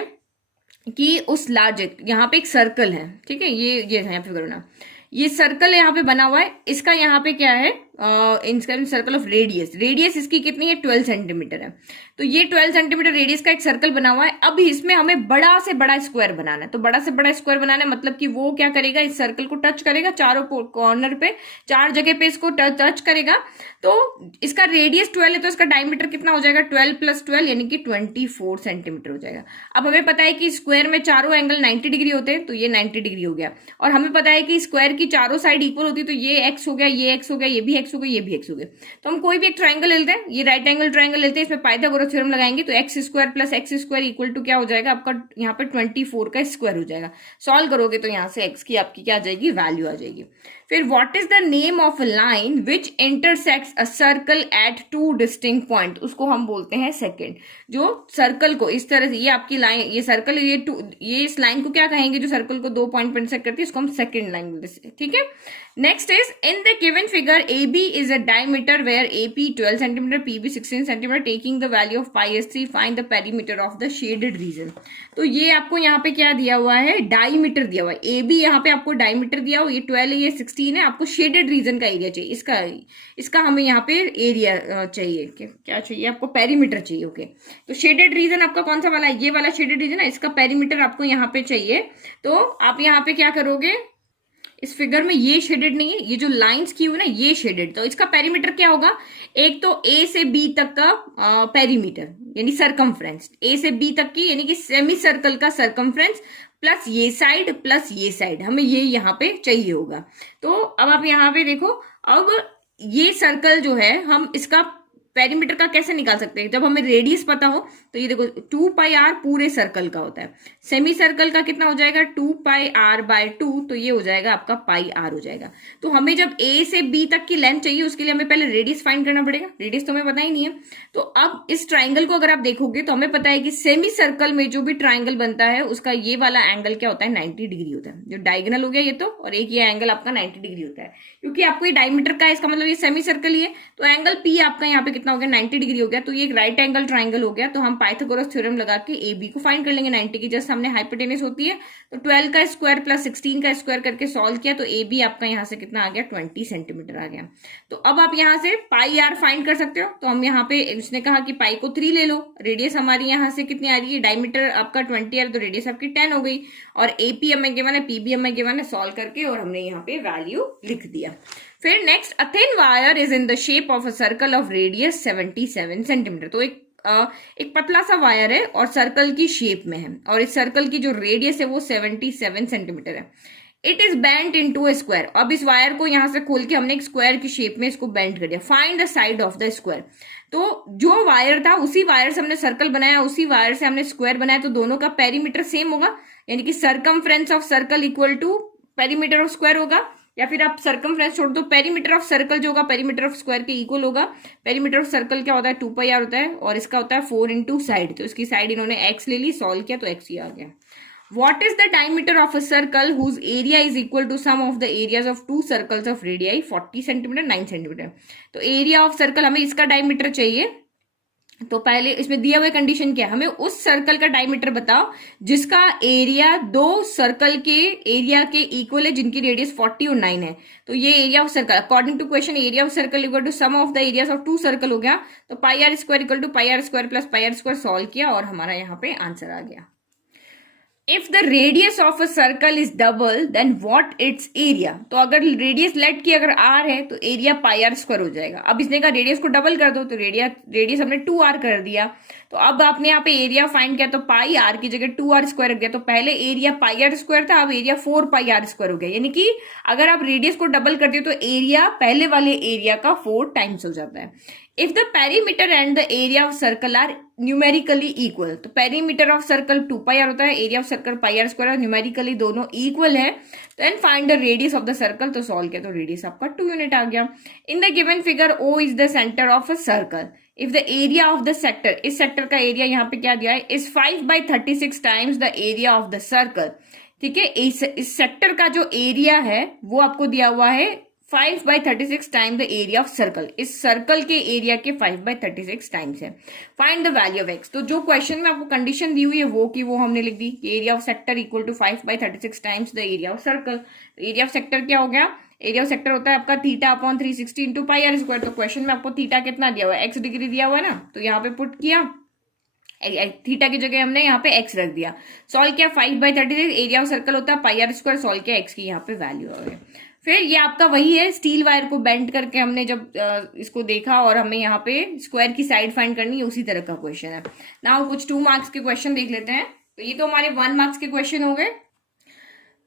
कि उस लार्जेस्ट, यहाँ पे एक सर्कल है, ठीक है, ये यहाँ पे करना, ये सर्कल यहाँ पे बना हुआ है, इसका यहाँ पे क्या है, इसका सर्कल ऑफ रेडियस, रेडियस इसकी कितनी है, 12 सेंटीमीटर है। तो ये 12 सेंटीमीटर रेडियस का एक सर्कल बना हुआ है। अब इसमें हमें बड़ा से बड़ा स्क्वायर बनाना है। तो बड़ा से बड़ा स्क्वायर बनाना है मतलब कि वो क्या करेगा, इस सर्कल को टच करेगा, चारों कॉर्नर पे, 4 जगह पे इसको टच करेगा। तो इसका रेडियस 12 है, तो इसका डायमीटर कितना हो जाएगा, 12 + 12 यानी कि 24 सेंटीमीटर हो जाएगा। अब हमें पता है कि स्क्वायर में चारों एंगल 90 डिग्री होते हैं, तो ये 90 डिग्री हो गया। और हमें पता है कि स्क्वायर की चारों साइड इक्वल होती है, तो ये एक्स हो गया, ये एक्स हो गया, ये भी एक्स हो गया, ये भी एक्स हो गया। तो हम कोई भी एक ट्राइंगल लेते हैं, ये राइट एंगल ट्राइंगल लेते हैं, इसमें पाइथागोरस थ्योरम लगाएंगे, तो x² + x² इक्वल टू क्या हो जाएगा आपका, यहाँ पे 24 का स्क्वायर हो जाएगा। सॉल्व करोगे तो यहाँ से x की आपकी क्या आ जाएगी, वैल्यू आ जाएगी। फिर what is the name of a line which intersects a circle eight 2 distinct point, उसको हम बोलते हैं सेकंड। जो सर्कल को इस तरह से, ये आपकी लाइन, ये सर्कल, ये इस लाइन को क्या कहेंगे, जो सर्कल को 2 पॉइंट पर इंटरसेक्ट करती है, इसको हम सेकंड लाइन बोलते हैं, ठीक है। Next is, in the given figure AB is a diameter where AP 12 centimetre, PB 16 centimetre, taking the value of πs3 find the perimeter of the shaded region. तो ये आपको यहाँ पे क्या दिया हुआ है, डायमीटर दिया हुआ है। AB यहाँ पे आपको डायमीटर दिया हुआ, ये 12 है, ये 16 है। आपको शेडेड रीजन का एरिया चाहिए, इसका हमें यहाँ पे एरिया चाहिए, क्या चाहिए आपको, पेरीमीटर चाहिए। ओके, तो शेडेड रीजन आपका कौन सा वाला है, ये वाला शेडेड रीजन है, इसका पेरीमीटर आपको यहाँ पे चाहिए। तो आप यहाँ पे क्या करोगे, इस फिगर में ये शेडेड नहीं है, ये जो लाइंस की हुई ना ये शेडेड, तो इसका पेरीमीटर क्या होगा, एक तो A से B तक का पेरीमीटर यानी सरकमफ्रेंस, A से B तक की यानी कि सेमी सर्कल का सरकमफ्रेंस प्लस ये साइड प्लस ये साइड, हमें ये यहाँ पे चाहिए होगा। तो अब आप यहाँ पे देखो, अब ये सर्कल जो है हम इसका पेरीमीटर का कैसे निकाल सकते हैं, जब हमें रेडियस पता हो। तो ये देखो 2πr पूरे सर्कल का होता है, सेमी सर्कल का कितना हो जाएगा 2πr/2, तो ये हो जाएगा आपका πr हो जाएगा। तो हमें जब A से B तक की लेंथ चाहिए, उसके लिए हमें पहले रेडियस फाइंड करना पड़ेगा, रेडियस तो हमें पता ही नहीं है। तो अब इस ट्राइंगल को अगर आप देखोगे तो हमें पता है कि सेमी सर्कल में जो भी ट्राइंगल बनता है उसका ये वाला एंगल क्या होता है, 90 डिग्री होता है। जो डायगोनल हो गया ये तो, और एक ये एंगल आपका 90 डिग्री होता है, क्योंकि आपको ये डायमीटर का है, इसका मतलब ये सेमी सर्कल ही है। तो एंगल P आपका यहाँ पे कितना हो गया, 90 डिग्री हो गया। तो ये एक राइट एंगल ट्राइंगल हो गया। तो हम पाइथागोरस थ्योरम लगा के AB को फाइंड कर लेंगे, 90 की जस्ट सामने हाइपोटेनस होती है। तो 12 का स्क्वायर प्लस 16 का स्क्वायर करके सॉल्व किया, तो AB आपका यहाँ से कितना आ गया, 20 सेंटीमीटर आ गया। तो अब आप यहाँ से πr फाइंड कर सकते हो। तो हम यहाँ पे, उसने कहा कि पाई को 3 ले लो, रेडियस हमारी यहाँ से कितनी आ रही है, डायमीटर आपका 20 है, तो रेडियस आपकी 10 हो गई, और AP हमें गिवन है, PB हमें गिवन है, सॉल्व करके और हमने यहाँ पे वैल्यू लिख दिया। फिर next, a thin wire is in the shape of a circle of radius 77 centimetre. तो एक पतला सा वायर है और सर्कल की शेप में है, और इस सर्कल की जो रेडियस है वो 77 सेंटीमीटर है। It is bent into a square. अब इस वायर को यहां से खोल के हमने एक स्क्वायर की शेप में इसको बेंट कर दिया। Find the side of the square. तो जो वायर था उसी वायर से हमने सर्कल बनाया, उसी वायर से हमने स्क्वायर बनाया, तो दोनों का पेरीमीटर सेम होगा, यानी कि circumference of circle equal to perimeter of square होगा। या फिर आप सरकमफ्रेंस छोड़ दो, पेरीमीटर ऑफ सर्कल जो होगा पेरीमीटर ऑफ स्क्वायर के इक्वल होगा। पेरीमीटर ऑफ सर्कल क्या होता है, 2πr होता है, और इसका होता है 4 इंटू साइड। तो इसकी साइड इन्होंने x ले ली, सॉल्व किया तो x ही आ गया। What is the diameter of a circle whose area is equal to sum of the areas of two circles of radii 40 centimetre 9 centimetre. तो एरिया ऑफ सर्कल, हमें इसका डायमीटर चाहिए। तो पहले इसमें दिया हुआ कंडीशन क्या है, हमें उस सर्कल का डायमीटर बताओ जिसका एरिया दो सर्कल के एरिया के इक्वल है, जिनकी रेडियस 40 और 9 है। तो ये area of circle, according to question area of circle equal to sum of the areas of two circle हो गया। तो πr² equal to πr² plus πr² solve किया और हमारा यहाँ पे आंसर आ गया। If the radius of a circle is double then what its area. तो अगर रेडियस लेट की अगर आर है तो एरिया पाई आर स्क्वायर हो जाएगा। अब इसने कहा रेडियस को डबल कर दो, तो रेडियस हमने 2r कर दिया। तो अब आपने यहाँ पे एरिया फाइंड किया, तो पाई आर की जगह 2r स्क्वायर रख दिया। तो पहले एरिया पाई आर स्क्वायर था, अब एरिया 4 पाई आर स्क्वायर हो गया। यानी कि अगर आप रेडियस को डबल कर दियो तो एरिया पहले वाले एरिया का 4 टाइम्स हो जाता है। If the perimeter and the area of circle are numerically equal, तो perimeter of circle 2 pi r होता है, area of circle pi r square, numerically दोनों इक्वल है। Then find the radius of the circle. तो solve किया तो radius आपका 2 unit आ गया। In the given figure O is the centre of a circle if the area of the sector, इस sector का एरिया यहाँ पे क्या दिया है, is 5/36 times the area of the circle. ठीक है, इस सेक्टर का जो एरिया है वो आपको दिया हुआ है 5/36 time the area of circle. इस सर्कल के एरिया के 5/36 टाइम्स है। Find the value of x. तो जो क्वेश्चन में आपको कंडीशन दी हुई है वो हमने लिख दी, area of sector equal to 5/36 times the area of circle. Area of sector क्या हो गया, एरिया ऑफ सेक्टर होता है आपका θ/360 इंटू पाई आर स्क्वायर। तो क्वेश्चन में आपको थीटा कितना दिया हुआ है, एक्स डिग्री दिया हुआ है ना, तो यहाँ पे पुट किया, थीटा की जगह हमने यहाँ पे एक्स रख दिया। सॉल्व किया 5/36, एरिया ऑफ सर्कल होता है पाई आर स्क्वायर, सॉल्व किया एक्स की यहाँ पे वैल्यू आ गई। फिर ये आपका वही है, स्टील वायर को बेंड करके हमने जब इसको देखा और हमें यहाँ पे स्क्वायर की साइड फाइंड करनी है, उसी तरह का क्वेश्चन है। नाउ कुछ 2 मार्क्स के क्वेश्चन देख लेते हैं। तो ये तो हमारे 1 मार्क्स के क्वेश्चन हो गए।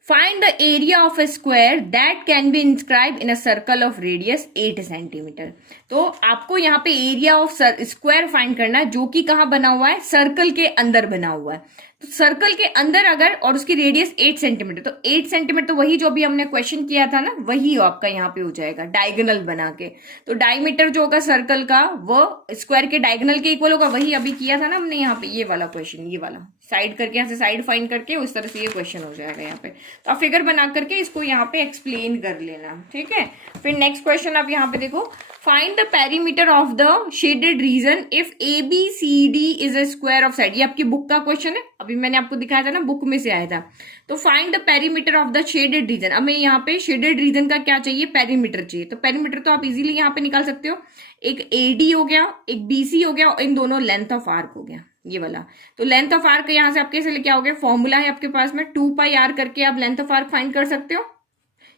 Find the area of a square that can be inscribe in a circle of radius 8 centimetre. तो आपको यहाँ पे एरिया ऑफ स्क्वायर फाइंड करना है जो कि कहाँ बना हुआ है, सर्कल के अंदर बना हुआ है। तो सर्कल के अंदर अगर, और उसकी रेडियस 8 सेंटीमीटर, तो 8 सेंटीमीटर तो वही जो अभी हमने क्वेश्चन किया था ना, वही आपका यहाँ पे हो जाएगा डायगोनल बना के। तो डायमीटर जो होगा सर्कल का वो स्क्वायर के डायगोनल के इक्वल होगा, वही अभी किया था ना हमने यहाँ पे, ये वाला क्वेश्चन, ये वाला साइड करके यहाँ से साइड फाइंड करके उस तरह से ये क्वेश्चन हो जाएगा यहाँ पे। तो आप फिगर बना करके इसको यहाँ पे एक्सप्लेन कर लेना, ठीक है। फिर नेक्स्ट क्वेश्चन आप यहाँ पे देखो, find the perimeter of the shaded reason if ABCD is a square of side. ये आपकी बुक का क्वेश्चन है, अभी मैंने आपको दिखाया था ना, बुक में से आया था। तो find the perimeter of the shaded reason. अब मैं यहाँ पे शेडेड रीजन का क्या चाहिए, पेरीमीटर चाहिए। तो पेरीमीटर तो आप इजीली यहाँ पे निकाल सकते हो, एक AD हो गया, एक BC हो गया, और इन दोनों लेंथ ऑफ आर्क हो गया, ये वाला। तो लेंथ ऑफ आर्क यहाँ से आप कैसे लेके आओगे, फॉर्मूला है आपके पास में 2 पाई आर करके आप लेंथ ऑफ आर्क फाइंड कर सकते हो।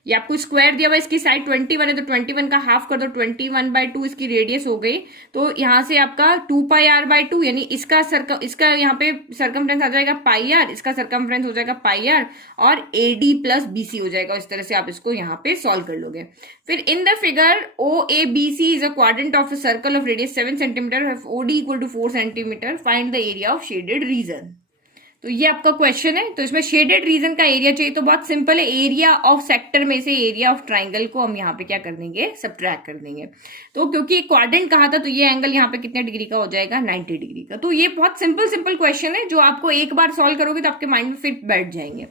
ये आपको स्क्वायर दिया हुआ है, इसकी साइड 21 है, तो 21 का हाफ कर दो, 21/2 इसकी रेडियस हो गई। तो यहाँ से आपका 2 पाई आर बाई 2, यानी इसका यहाँ पे सर्कमफ्रेंस आ जाएगा पाई आर, इसका सर्कमफ्रेंस हो जाएगा पाई आर, और AD प्लस BC हो जाएगा। इस तरह से आप इसको यहाँ पे सॉल्व कर लोगे। फिर in the figure OABC is a quadrant of a circle of radius 7 centimetre, OD equal to 4 centimetre, find the area of shaded region. तो ये आपका क्वेश्चन है। तो इसमें शेडेड रीजन का एरिया चाहिए, तो बहुत सिंपल है, एरिया ऑफ सेक्टर में से एरिया ऑफ ट्राइंगल को हम यहाँ पे क्या कर देंगे, सब्ट्रैक्ट कर देंगे। तो क्योंकि क्वाड्रेंट कहा था, तो ये एंगल यहाँ पे कितने डिग्री का हो जाएगा, 90 डिग्री का। तो ये बहुत सिंपल क्वेश्चन है, जो आपको एक बार सॉल्व करोगे तो आपके माइंड में फिर बैठ जाएंगे।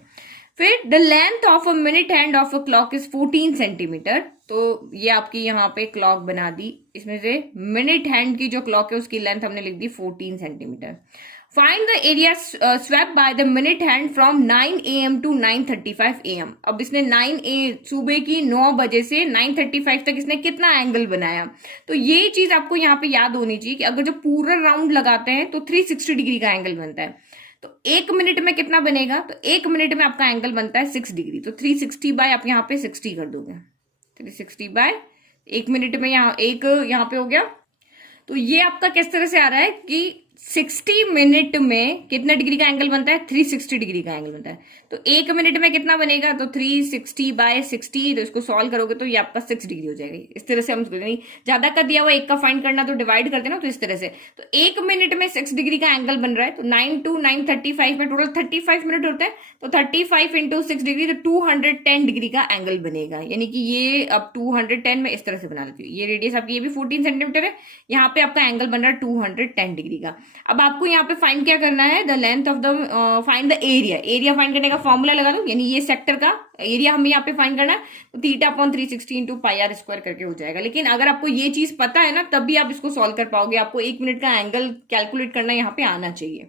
फिर the length of a minute hand of a clock is 14 centimetre. तो ये आपकी यहाँ पे क्लॉक बना दी, इसमें से मिनट हैंड की जो क्लॉक है उसकी लेंथ हमने लिख दी 14 centimetre. Find the area swept by the minute hand from 9 AM to 9:35 AM। अब इसने सुबह की 9 बजे से 9:35 तक इसने कितना एंगल बनाया। तो ये चीज आपको यहाँ पे याद होनी चाहिए कि अगर जो पूरा राउंड लगाते हैं तो 360 डिग्री का एंगल बनता है। तो 1 मिनट में कितना बनेगा, तो 1 मिनट में आपका एंगल बनता है 6 डिग्री। तो 360 बाय आप यहाँ पे 60 कर दोगे, 360 बाय 1 मिनट में यहाँ पे हो गया। तो ये आपका किस तरह से आ रहा है कि 60 मिनट में कितने डिग्री का एंगल बनता है, 360 डिग्री का एंगल बनता है। तो 1 मिनट में कितना बनेगा, तो 360 बाय 60। तो इसको सॉल्व करोगे तो ये आपका 6 डिग्री हो जाएगी। इस तरह से हम नहीं, ज्यादा का दिया हुआ एक का फाइंड करना तो डिवाइड करते ना, तो इस तरह से। तो 1 मिनट में 6 डिग्री का एंगल बन रहा है। तो 9 to 9:35 में टोटल 35 मिनट होते हैं। तो 35 इंटू 6 डिग्री, तो 210 डिग्री का एंगल बनेगा। यानी कि ये अब 210 में इस तरह से बना लेती हूँ। ये रेडियस आपकी, ये भी 14 सेंटीमीटर है, यहाँ पे आपका एंगल बन रहा है 210 डिग्री का। अब आपको यहाँ पे फाइंड क्या करना है, the length of the find the area. Area find करने का फॉर्मूला लगा दो, यानी ये सेक्टर का एरिया हमें यहाँ पे फाइंड करना है। तो θ/360 इंटू पाई आर स्क्वायर करके हो जाएगा। लेकिन अगर आपको ये चीज पता है ना, तब भी आप इसको सॉल्व कर पाओगे। आपको 1 मिनट का एंगल कैलकुलेट करना यहाँ पे आना चाहिए।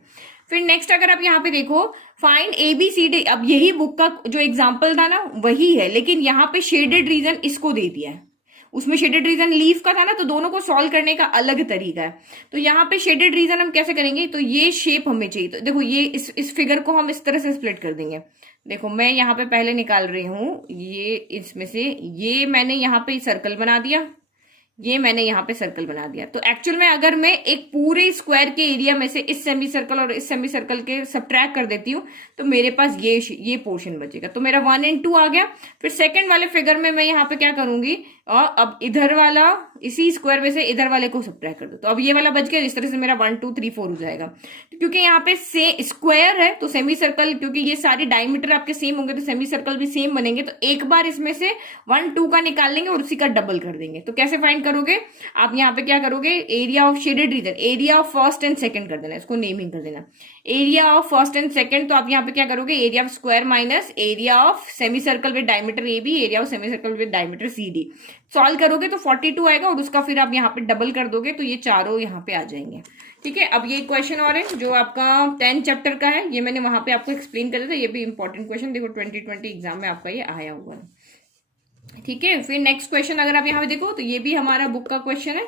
फिर नेक्स्ट अगर आप यहाँ पे देखो, फाइंड ABCD। अब यही बुक का जो एग्जाम्पल था ना वही है, लेकिन यहाँ पे शेडेड रीजन इसको दे दिया है। उसमें शेडेड रीजन लीफ का था ना, तो दोनों को सॉल्व करने का अलग तरीका है। तो यहाँ पे शेडेड रीजन हम कैसे करेंगे, तो ये शेप हमें चाहिए। तो देखो ये इस फिगर को हम इस तरह से स्प्लिट कर देंगे। देखो मैं यहाँ पे पहले निकाल रही हूं, ये इसमें से ये मैंने यहाँ पे सर्कल बना दिया, ये मैंने यहाँ पे सर्कल बना दिया। तो एक्चुअल में अगर मैं एक पूरे स्क्वायर के एरिया में से इस सेमी सर्कल और इस सेमी सर्कल के सब्ट्रैक्ट कर देती हूँ, तो मेरे पास ये पोर्शन बचेगा। तो मेरा 1 and 2 आ गया। फिर सेकंड वाले फिगर में मैं यहाँ पे क्या करूंगी, और अब इधर वाला इसी स्क्वायर में से इधर वाले को सब्ट्रैक्ट कर दो, तो अब ये वाला बच गया। इस तरह से मेरा 1 2 3 4 हो जाएगा। क्योंकि यहाँ पे स्क्वायर है तो सेमी सर्कल, क्योंकि ये सारे डायमीटर आपके सेम होंगे तो सेमी सर्कल भी सेम बनेंगे। तो एक बार इसमें से 1 2 का निकाल लेंगे और उसी का डबल कर देंगे। तो कैसे फाइंड करोगे आप, यहाँ पे क्या करोगे, area of shaded region, area of first and second कर देना, इसको नेमिंग कर देना, area of first and second. तो आप यहाँ पे क्या करोगे, area of square minus area of semi circle with diameter A B, area of semi circle with diameter C D. Solve करोगे तो 42 आएगा और उसका फिर आप यहाँ पे डबल कर दोगे तो ये चारों यहाँ पे आ जाएंगे। ठीक है, अब ये क्वेश्चन और है जो आपका 10 चैप्टर का है, ये मैंने वहां पे आपको एक्सप्लेन कर दिया था। ये भी इंपॉर्टेंट क्वेश्चन, देखो 2020 एग्जाम में आपका ये आया हुआ है। ठीक है, फिर नेक्स्ट क्वेश्चन अगर आप यहाँ पे देखो तो ये भी हमारा बुक का क्वेश्चन है।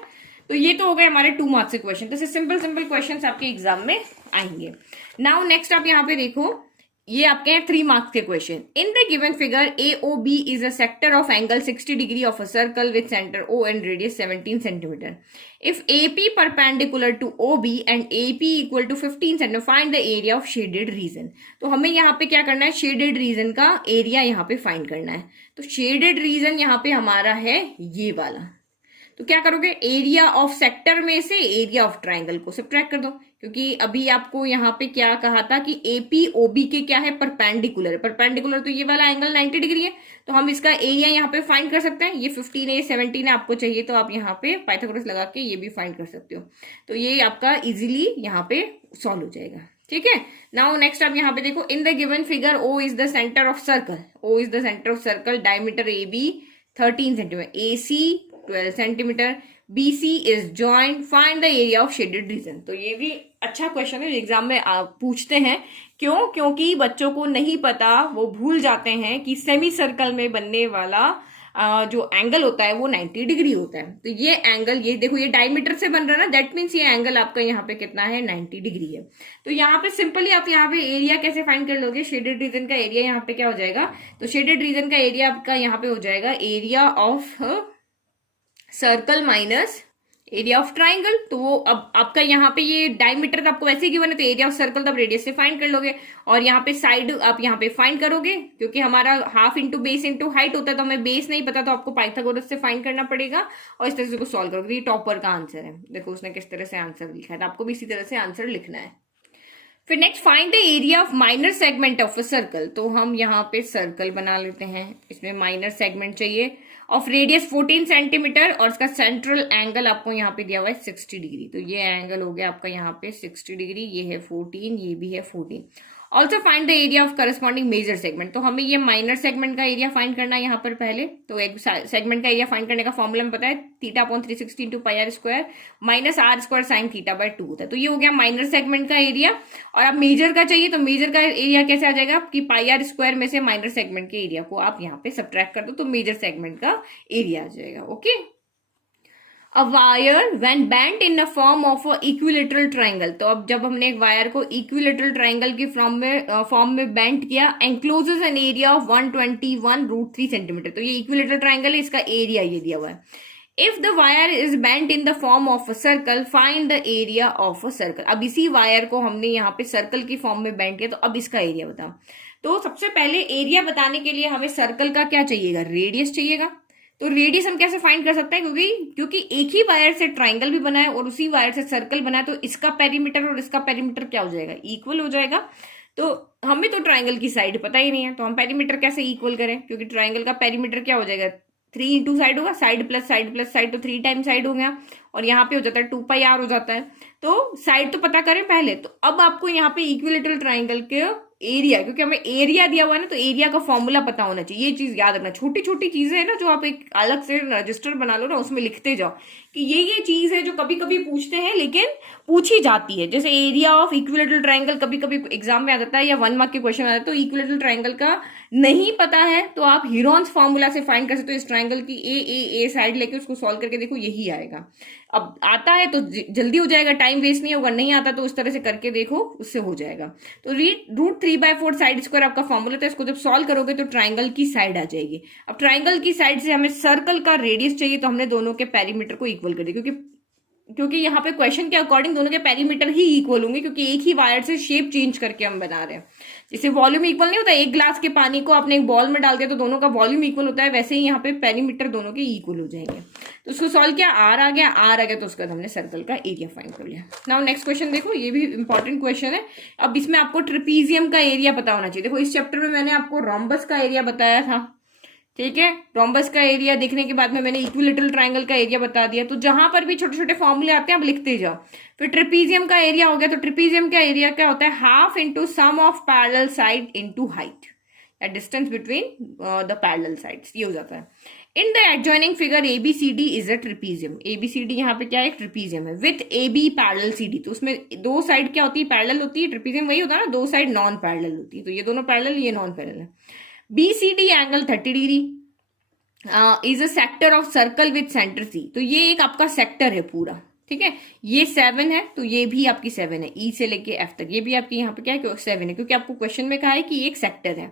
तो ये तो हो गए हमारे 2 मार्क्स के क्वेश्चन। तो सिंपल क्वेश्चन आपके एग्जाम में आएंगे। नाउ नेक्स्ट आप यहाँ पे देखो, ये आपके हैं 3 मार्क्स के question. In the given figure AOB is a sector of angle 60 degree of a circle with centre O and radius 17 centimetre. If AP perpendicular to OB and AP equal to 15 centimetre, find the area of shaded region. तो हमें यहाँ पे क्या करना है, shaded region का area यहाँ पे फाइंड करना है। तो शेडेड रीजन यहाँ पे हमारा है ये वाला। तो क्या करोगे, एरिया ऑफ सेक्टर में से एरिया ऑफ ट्राइंगल को सब्ट्रैक्ट कर दो, क्योंकि अभी आपको यहाँ पे क्या कहा था कि AP OB के क्या है, परपेंडिकुलर है। परपेंडिकुलर तो ये वाला एंगल 90 डिग्री है। तो हम इसका एरिया यहाँ पे फाइंड कर सकते हैं। ये 15 है, ये 17 है, आपको चाहिए तो आप यहाँ पे पाइथागोरस लगा के ये भी फाइंड कर सकते हो। तो ये आपका इजिली यहाँ पे सॉल्व हो जाएगा। ठीक है, नाउ नेक्स्ट आप यहाँ पे देखो, इन the given figure O is the centre of circle, O is the centre of circle, diameter AB 13 centimetre, AC 12 centimetre, BC is joint, find the area of shaded region. तो ये भी अच्छा question है, exam में पूछते हैं। क्यों, क्योंकि बच्चों को नहीं पता, वो भूल जाते हैं कि सेमी सर्कल में बनने वाला जो एंगल होता है वो 90 डिग्री होता है। तो ये एंगल, ये देखो ये डायमीटर से बन रहा है ना, दैट मीन्स ये एंगल आपका यहाँ पे कितना है, 90 डिग्री है। तो यहाँ पे सिंपली आप यहाँ पे एरिया कैसे फाइंड कर लोगे, शेडेड रीजन का एरिया यहाँ पे क्या हो जाएगा, तो शेडेड रीजन का एरिया आपका यहाँ पे हो जाएगा area of circle minus area of triangle. तो वो अब आपका यहाँ पे ये डायमीटर आपको वैसे ही गिवन है, तो एरिया ऑफ सर्कल तब रेडियस से फाइंड कर लोगे। और यहाँ पे साइड आप यहाँ पे फाइंड करोगे, क्योंकि हमारा half into base into height होता है, तो हमें बेस नहीं पता तो आपको पाइथागोरस से फाइंड करना पड़ेगा और इस तरह से उसको सॉल्व करोगे। ये टॉपर का आंसर है, देखो उसने किस तरह से आंसर लिखा है, तो आपको भी इसी तरह से आंसर लिखना है। फिर next, find the area of minor segment of a circle. तो हम यहाँ पे सर्कल बना लेते हैं, इसमें माइनर सेगमेंट चाहिए ऑफ रेडियस 14 सेंटीमीटर और इसका सेंट्रल एंगल आपको यहाँ पे दिया हुआ है 60 डिग्री। तो ये एंगल हो गया आपका यहाँ पे 60 डिग्री, ये है 14, ये भी है 14। Also find the area of corresponding major segment. तो हमें ये माइनर सेगमेंट का एरिया फाइंड करना है यहाँ पर पहले। तो एक सेगमेंट का एरिया फाइंड करने का फॉर्मूला में पता है, θ/360 into pi r square minus r square sine θ/2 होता है। तो ये हो गया माइनर सेगमेंट का एरिया। और अब मेजर का चाहिए, तो मेजर का एरिया कैसे आ जाएगा कि पाई आर स्क्वायर में से माइनर सेगमेंट के एरिया को आप यहाँ पे सब्ट्रैक्ट कर दो, तो मेजर सेगमेंट का एरिया आ जाएगा। Okay, a wire when bent in the form of a equilateral triangle. तो अब जब हमने एक वायर को इक्विलेटरल ट्राइंगल की फॉर्म में बेंट किया, एंक्लोजेस एन एरिया ऑफ 121√3 सेंटीमीटर। तो ये इक्विलेटरल ट्राइंगल है, इसका एरिया ये दिया हुआ है। If the wire is bent in the form of a circle, find the area of a circle. अब इसी वायर को हमने यहाँ पे सर्कल की फॉर्म में बेंट किया, तो अब इसका एरिया बताओ। तो सबसे पहले एरिया बताने के लिए हमें सर्कल का क्या चाहिएगा, रेडियस चाहिएगा। तो रेडियस हम कैसे फाइंड कर सकते हैं, क्योंकि एक ही वायर से ट्राइंगल भी बना है और उसी वायर से सर्कल बना है, तो इसका पेरीमीटर और इसका पेरीमीटर क्या हो जाएगा, इक्वल हो जाएगा। तो हमें तो ट्राइंगल की साइड पता ही नहीं है, तो हम पेरीमीटर कैसे इक्वल करें, क्योंकि ट्राइंगल का पेरीमीटर क्या हो जाएगा, 3 इंटू साइड होगा, side plus side plus side, तो 3 टाइम साइड हो गया और यहाँ पे हो जाता है 2πr हो जाता है। तो साइड तो पता करें पहले। तो अब आपको यहाँ पे इक्विलेटरल ट्राइंगल के एरिया, क्योंकि हमें एरिया दिया हुआ है ना, तो एरिया का फॉर्मूला पता होना चाहिए। ये चीज याद रखना, छोटी छोटी चीजें है ना जो आप एक अलग से रजिस्टर बना लो ना, उसमें लिखते जाओ कि ये चीज है जो कभी कभी पूछते हैं, लेकिन पूछी जाती है। जैसे एरिया ऑफ इक्विलेटरल ट्रायंगल कभी कभी एग्जाम में आ जाता है या 1 मार्क के क्वेश्चन आ जाता है, तो इक्विलेटरल ट्रायंगल का नहीं पता है तो आप हीरोन्स फॉर्मूला से फाइंड कर सकते हो। इस ट्रायंगल की ए साइड लेके उसको सॉल्व करके देखो, यही आएगा। अब आता है तो जल्दी हो जाएगा, टाइम वेस्ट नहीं होगा, नहीं आता तो उस तरह से करके देखो, उससे हो जाएगा। तो √3/4 साइड स्क्वायर आपका फॉर्मूला था, इसको जब सॉल्व करोगे तो ट्राइंगल की साइड आ जाएगी। अब ट्राइंगल की साइड से हमें सर्कल का रेडियस चाहिए, तो हमने दोनों के पेरीमीटर को इक्वल कर दिया, क्योंकि यहाँ पे क्वेश्चन के अकॉर्डिंग दोनों के पेरीमीटर ही इक्वल होंगे, क्योंकि एक ही वायर से शेप चेंज करके हम बना रहे हैं। जैसे वॉल्यूम इक्वल नहीं होता, एक ग्लास के पानी को आपने एक बॉल में डाल दिया तो दोनों का वॉल्यूम इक्वल होता है, वैसे ही यहाँ पे पेरीमीटर दोनों के इक्वल हो जाएंगे। तो उसको सॉल्व किया, आर आ गया, तो उसके बाद हमने सर्कल का एरिया फाइंड कर लिया। नाउ नेक्स्ट क्वेश्चन देखो, ये भी इंपॉर्टेंट क्वेश्चन है। अब इसमें आपको ट्रेपीजियम का एरिया पता होना चाहिए। देखो इस चैप्टर में मैंने आपको रोम्बस का एरिया बताया था, ठीक है। रोम्बस का एरिया देखने के बाद में मैंने इक्विलेटरल ट्रायंगल का एरिया बता दिया। तो जहां पर भी छोटे छोटे फॉर्मूले आते हैं आप लिखते जाओ। फिर ट्रेपीजियम का एरिया हो गया, तो ट्रेपीजियम का एरिया क्या होता है, half into sum of parallel side into height या distance between the parallel sides, ये हो जाता है। In the adjoining figure ABCD is a trapezium. ABCD यहाँ पे क्या है, एक ट्रेपीजियम है विथ AB पैरेलल CD। तो उसमें दो साइड क्या होती है, पैरेलल होती है। ट्रेपीजियम वही होता है ना, दो साइड नॉन पैरेलल होती है, तो ये दोनों पैरेलल, ये नॉन पैरेलल है। BCD angle 30 degree is a sector of circle with centre C। तो ये एक आपका सेक्टर है पूरा, ठीक है। ये 7 है, तो ये भी आपकी 7 है, E से लेके F तक, ये भी आपकी यहाँ पे क्या है, 7 है, क्योंकि आपको क्वेश्चन में कहा है कि एक सेक्टर है।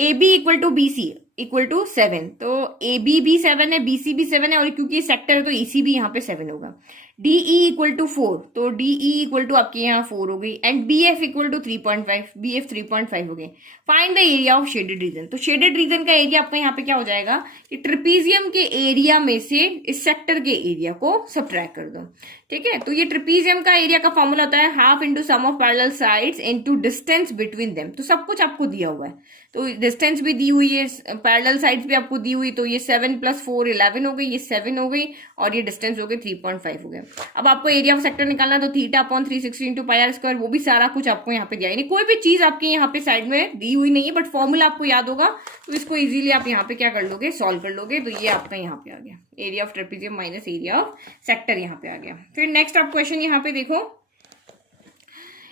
AB equal to BC equal to 7, तो AB भी 7 है, BC भी 7 है, और क्योंकि ये सेक्टर है तो EC भी यहाँ पे 7 होगा। DE इक्वल टू 4, तो DE इक्वल टू आपके यहाँ 4 हो गई। And BF equal to 3.5, BF 3.5 हो गई। Find the area of shaded region. तो शेडेड रीजन का एरिया आपका यहाँ पे क्या हो जाएगा कि ट्रेपीजियम के एरिया में से इस सेक्टर के एरिया को सब्ट्रैक्ट कर दो, ठीक है। तो ये ट्रेपीजियम का एरिया का फॉर्मूला होता है half into sum of parallel sides into distance between them. तो सब कुछ आपको दिया हुआ है, तो डिस्टेंस भी दी हुई है, पैरेलल साइड्स भी आपको दी हुई, तो ये 7 + 4 11 हो गई, ये 7 हो गई, और ये डिस्टेंस हो गई 3.5 हो गया। अब आपको एरिया ऑफ सेक्टर निकालना है, तो θ/360 इंटू πr², वो भी सारा कुछ आपको यहाँ पे दिया, यानी कोई भी चीज आपके यहाँ पे साइड में दी हुई नहीं है, बट फॉर्मूला आपको याद होगा, तो इसको इजीली आप यहाँ पे क्या कर लोगे, सॉल्व कर लोगे। तो ये आपका यहाँ पे आ गया area of trapezium minus area of sector, यहाँ पे आ गया। फिर नेक्स्ट आप क्वेश्चन यहाँ पे देखो,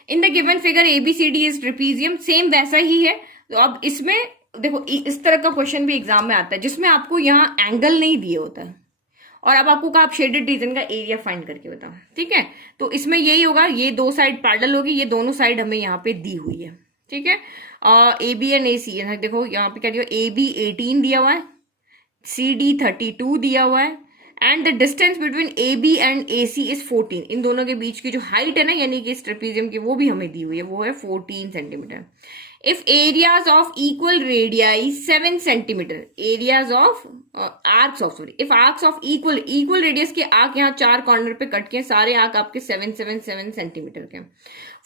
इन the given figure ABCD is trapezium, same वैसा ही है। तो अब इसमें देखो इस तरह का क्वेश्चन भी एग्जाम में आता है जिसमें आपको यहाँ एंगल नहीं दिए होता है, और अब आपको कहा आप शेडेड रीजन का एरिया फाइंड करके बताओ, ठीक है। तो इसमें यही होगा, ये दो साइड पैरेलल होगी, ये दोनों साइड हमें यहाँ पे दी हुई है, ठीक है। AB एंड AC, देखो यहाँ पे क्या दिया, AB 18 दिया हुआ है, CD 32 दिया हुआ है, and the distance between AB and AC is 14। इन दोनों के बीच की जो हाइट है ना, यानी कि इस ट्रेपीजियम की, वो भी हमें दी हुई है, वो है 14 centimetre. If areas of equal radii 7 centimeter, areas of if arcs of equal radius के आर्क यहाँ 4 कॉर्नर पे कट के, सारे आर्क आपके 7 सेंटीमीटर के।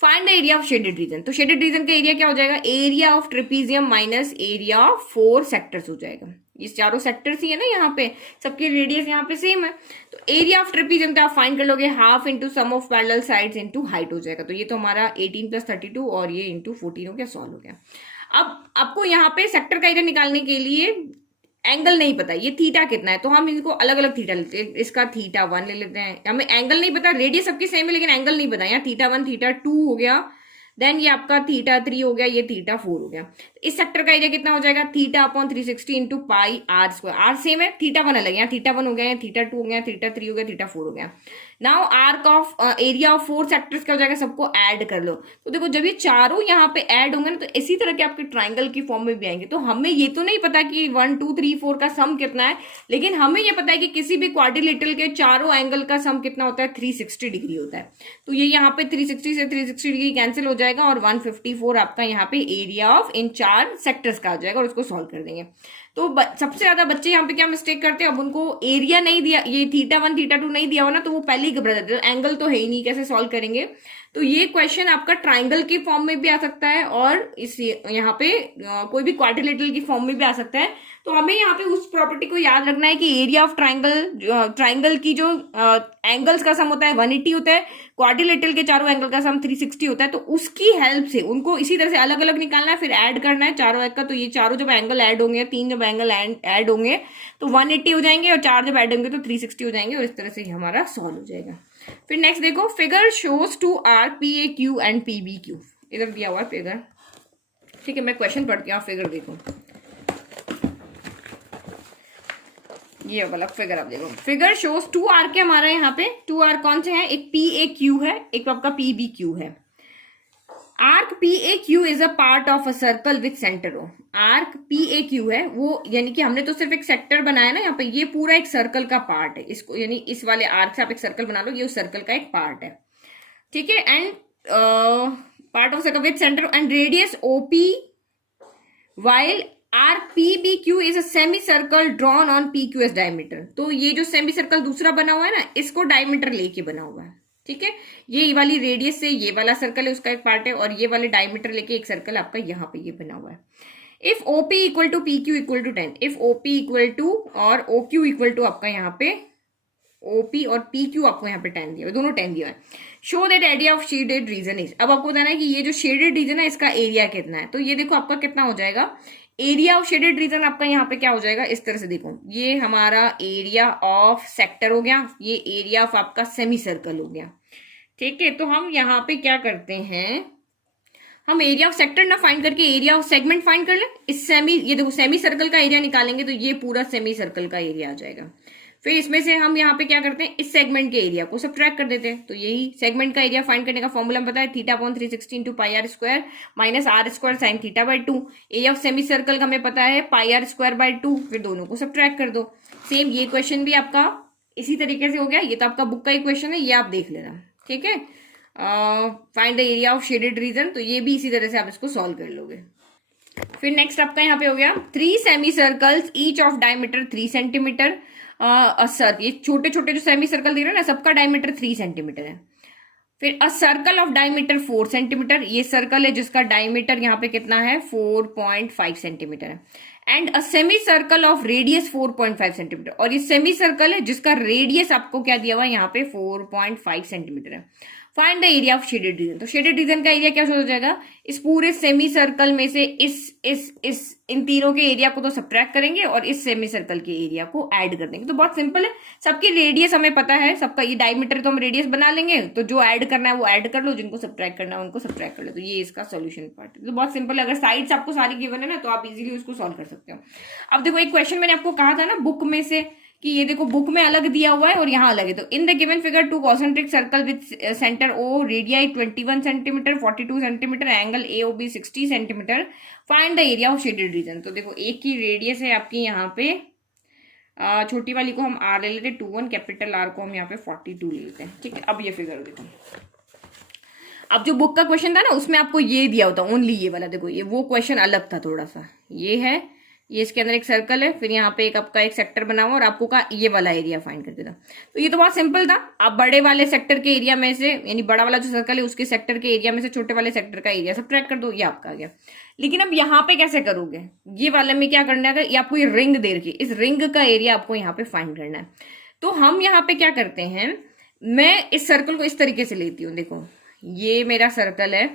Find the area of shaded region. तो शेडेड रीजन का एरिया क्या हो जाएगा, area of trapezium minus area of 4 sectors हो जाएगा। ये चारों सेक्टर्स ही है ना यहाँ पे, सबके रेडियस यहाँ पे सेम है। तो एरिया ऑफ ट्रेपीजियम का आप फाइंड कर लोगे half into sum of parallel sides into height हो जाएगा। तो ये तो हमारा 18 + 32 और ये इंटू 14 हो गया, सॉल्व हो गया। अब आपको यहाँ पे सेक्टर का एरिया निकालने के लिए एंगल नहीं पता, ये थीटा कितना है, तो हम इनको अलग अलग थीटा लेते हैं। इसका θ1 ले लेते हैं, हमें एंगल नहीं पता, रेडियस सबकी सेम है लेकिन एंगल नहीं पता। यहाँ θ1 θ2 हो गया, देन ये आपका θ3 हो गया, ये θ4 हो गया। इस सेक्टर का एरिया कितना हो जाएगा, θ/360 इंटू πr²। आर सेम है, θ1 अलग है, यहाँ θ1 हो गया, θ2 हो गया, θ3 हो गया, θ4 हो गया। Now arc of area of 4 sectors क्या हो जाएगा, सबको ऐड कर लो। तो देखो जब ये चारों यहाँ पे ऐड होंगे ना, तो इसी तरह के आपके ट्राइंगल की फॉर्म में भी आएंगे। तो हमें ये तो नहीं पता कि 1 2 3 4 का सम कितना है, लेकिन हमें ये पता है कि किसी भी क्वाड्रिलेटरल के चारों एंगल का सम कितना होता है, 360 डिग्री होता है। तो ये यहाँ पे 360 से 360 डिग्री कैंसिल हो जाएगा, और 154 आपका यहाँ पे एरिया ऑफ इन 4 सेक्टर्स का आ जाएगा, और उसको सॉल्व कर देंगे। तो सबसे ज्यादा बच्चे यहाँ पे क्या मिस्टेक करते हैं, अब उनको एरिया नहीं दिया, ये θ1 θ2 नहीं दिया हो ना, तो वो पहले ही घबरा जाते हैं, एंगल तो है ही नहीं, कैसे सॉल्व करेंगे। तो ये क्वेश्चन आपका ट्राइंगल की फॉर्म में भी आ सकता है, और इस यहाँ पे कोई भी क्वाड्रिलेटरल की फॉर्म में भी आ सकता है। तो हमें यहाँ पे उस प्रॉपर्टी को याद रखना है कि एरिया ऑफ ट्राइंगल की जो एंगल्स का सम होता है 180 होता है, क्वाड्रिलेटरल के चारों एंगल का सम 360 होता है। तो उसकी हेल्प से उनको इसी तरह से अलग अलग निकालना है, फिर ऐड करना है चारों एंगल का। तो ये चारों जब एंगल ऐड होंगे, 3 जब एंगल ऐड होंगे तो 180 हो जाएंगे, और 4 जब ऐड होंगे तो 360 हो जाएंगे, और इस तरह से हमारा सॉल्व हो जाएगा। फिर नेक्स्ट देखो, figure shows 2 arc PAQ and PBQ, इधर दिया हुआ है फिगर, ठीक है। मैं क्वेश्चन पढ़ती हूँ, आप फिगर देखो। ये वाला फिगर आप देखो, फिगर शोज 2 आर्क है हमारा, यहाँ पे 2 आर्क कौन से हैं, एक PAQ है, एक आपका PBQ है। Arc PAQ is a part of a circle with centre O. Arc PAQ है वो, यानी कि हमने तो सिर्फ एक सेक्टर बनाया ना यहाँ पे, ये पूरा एक सर्कल का पार्ट है, इसको यानी इस वाले आर्क से आप एक सर्कल बना लो, ये उस सर्कल का एक पार्ट है, ठीक है। And part of circle with centre and radius OP, while arc PBQ is a semi circle drawn on PQS diameter. तो ये जो सेमी सर्कल दूसरा बना हुआ है ना, इसको डायमीटर लेके बना हुआ है, ठीक है। ये वाली रेडियस से ये वाला सर्कल है, उसका एक पार्ट है, और ये वाले डायमीटर लेके एक सर्कल आपका यहाँ पे ये बना हुआ है। If OP equal to PQ equal to 10, if OP equal to और OQ इक्वल टू आपका यहाँ पे OP और PQ आपको यहाँ पे 10 दिया, दोनों 10 दिया है। Show that area of shaded reason is, अब आपको बताना है कि ये जो शेडेड रीजन है इसका एरिया कितना है। तो ये देखो आपका कितना हो जाएगा, एरिया ऑफ शेडेड रीजन आपका यहाँ पे क्या हो जाएगा, इस तरह से देखो, ये हमारा एरिया ऑफ सेक्टर हो गया, ये एरिया ऑफ आपका सेमी सर्कल हो गया, ठीक है। तो हम यहाँ पे क्या करते हैं, हम एरिया ऑफ सेक्टर ना फाइंड करके एरिया ऑफ सेगमेंट फाइंड कर ले। इस सेमी, ये देखो सेमी सर्कल का एरिया निकालेंगे तो ये पूरा सेमी सर्कल का एरिया आ जाएगा। फिर इसमें से हम यहाँ पे क्या करते हैं, इस सेगमेंट के एरिया को सब्ट्रैक्ट कर देते हैं। तो यही सेगमेंट का एरिया फाइंड करने का फॉर्मूला पता है, θ/360 into πr² minus r² sine θ/2। Area of semi circle का हमें पता है πr²/2, फिर दोनों को सब्ट्रैक्ट कर दो। सेम ये क्वेश्चन भी आपका इसी तरीके से हो गया, ये तो आपका बुक का ही क्वेश्चन है, ये आप देख लेना, ठीक है। Find the area of shaded region, तो ये भी इसी तरह से आप इसको सॉल्व कर लोगे। फिर नेक्स्ट आपका यहाँ पे हो गया 3 semi circles each of diameter 3 centimetre. Sir ये छोटे छोटे जो सेमी सर्कल दिख रहे हैं ना, सबका डायमीटर 3 सेंटीमीटर है। फिर अ सर्कल ऑफ डायमीटर 4 सेंटीमीटर, ये सर्कल है जिसका डायमीटर यहाँ पे कितना है 4.5 सेंटीमीटर है। And a semi circle of radius 4.5 centimetre, और ये सेमी सर्कल है जिसका रेडियस आपको क्या दिया हुआ है यहाँ पे 4.5 सेंटीमीटर है। Find the area of shaded region, तो शेडेड रीजन का एरिया क्या हो जाएगा, इस पूरे सेमी सर्कल में से इस इन तीनों के एरिया को तो सब्ट्रैक्ट करेंगे और इस सेमी सर्कल के एरिया को ऐड कर देंगे। तो बहुत सिंपल है, सबकी रेडियस हमें पता है, सबका ये डायमीटर तो हम रेडियस बना लेंगे, तो जो ऐड करना है वो ऐड कर लो, जिनको सब्ट्रैक्ट करना है उनको सब्ट्रैक्ट कर लो। तो ये इसका सोल्यूशन पार्ट है। तो बहुत सिंपल है, अगर साइड्स आपको सारी गिवन है ना तो आप इजीली उसको सॉल्व कर सकते हो। अब देखो एक क्वेश्चन मैंने आपको कहा था ना बुक में से, कि ये देखो बुक में अलग दिया हुआ है और यहाँ अलग है। तो इन the given figure 2 concentric circle with centre O, radii 21 centimetre, 42 centimetre, angle AOB 60 centimetre, find the area of shaded region. तो देखो एक की रेडियस है आपकी यहाँ पे, छोटी वाली को हम R ले लेते हैं 21, कैपिटल R को हम यहाँ पे 42 ले लेते हैं, ठीक है। अब ये फिगर देखो, अब जो बुक का क्वेश्चन था ना उसमें आपको ये दिया होता ओनली ये वाला, देखो ये वो क्वेश्चन अलग था थोड़ा सा, ये है, ये इसके अंदर एक सर्कल है, फिर यहाँ पे एक आपका एक सेक्टर बना हुआ और आपको का ये वाला एरिया फाइंड कर देता। तो ये तो बहुत सिंपल था। आप बड़े वाले सेक्टर के एरिया में से, यानी बड़ा वाला जो सर्कल है उसके सेक्टर के एरिया में से छोटे वाले सेक्टर का एरिया सब्ट्रैक्ट कर दो, ये आपका आ गया। लेकिन अब यहाँ पे कैसे करोगे, ये वाले में क्या करना है, ये आपको ये रिंग दे रखी है, इस रिंग का एरिया आपको यहाँ पे फाइंड करना है। तो हम यहाँ पे क्या करते हैं, मैं इस सर्कल को इस तरीके से लेती हूँ, देखो ये मेरा सर्कल है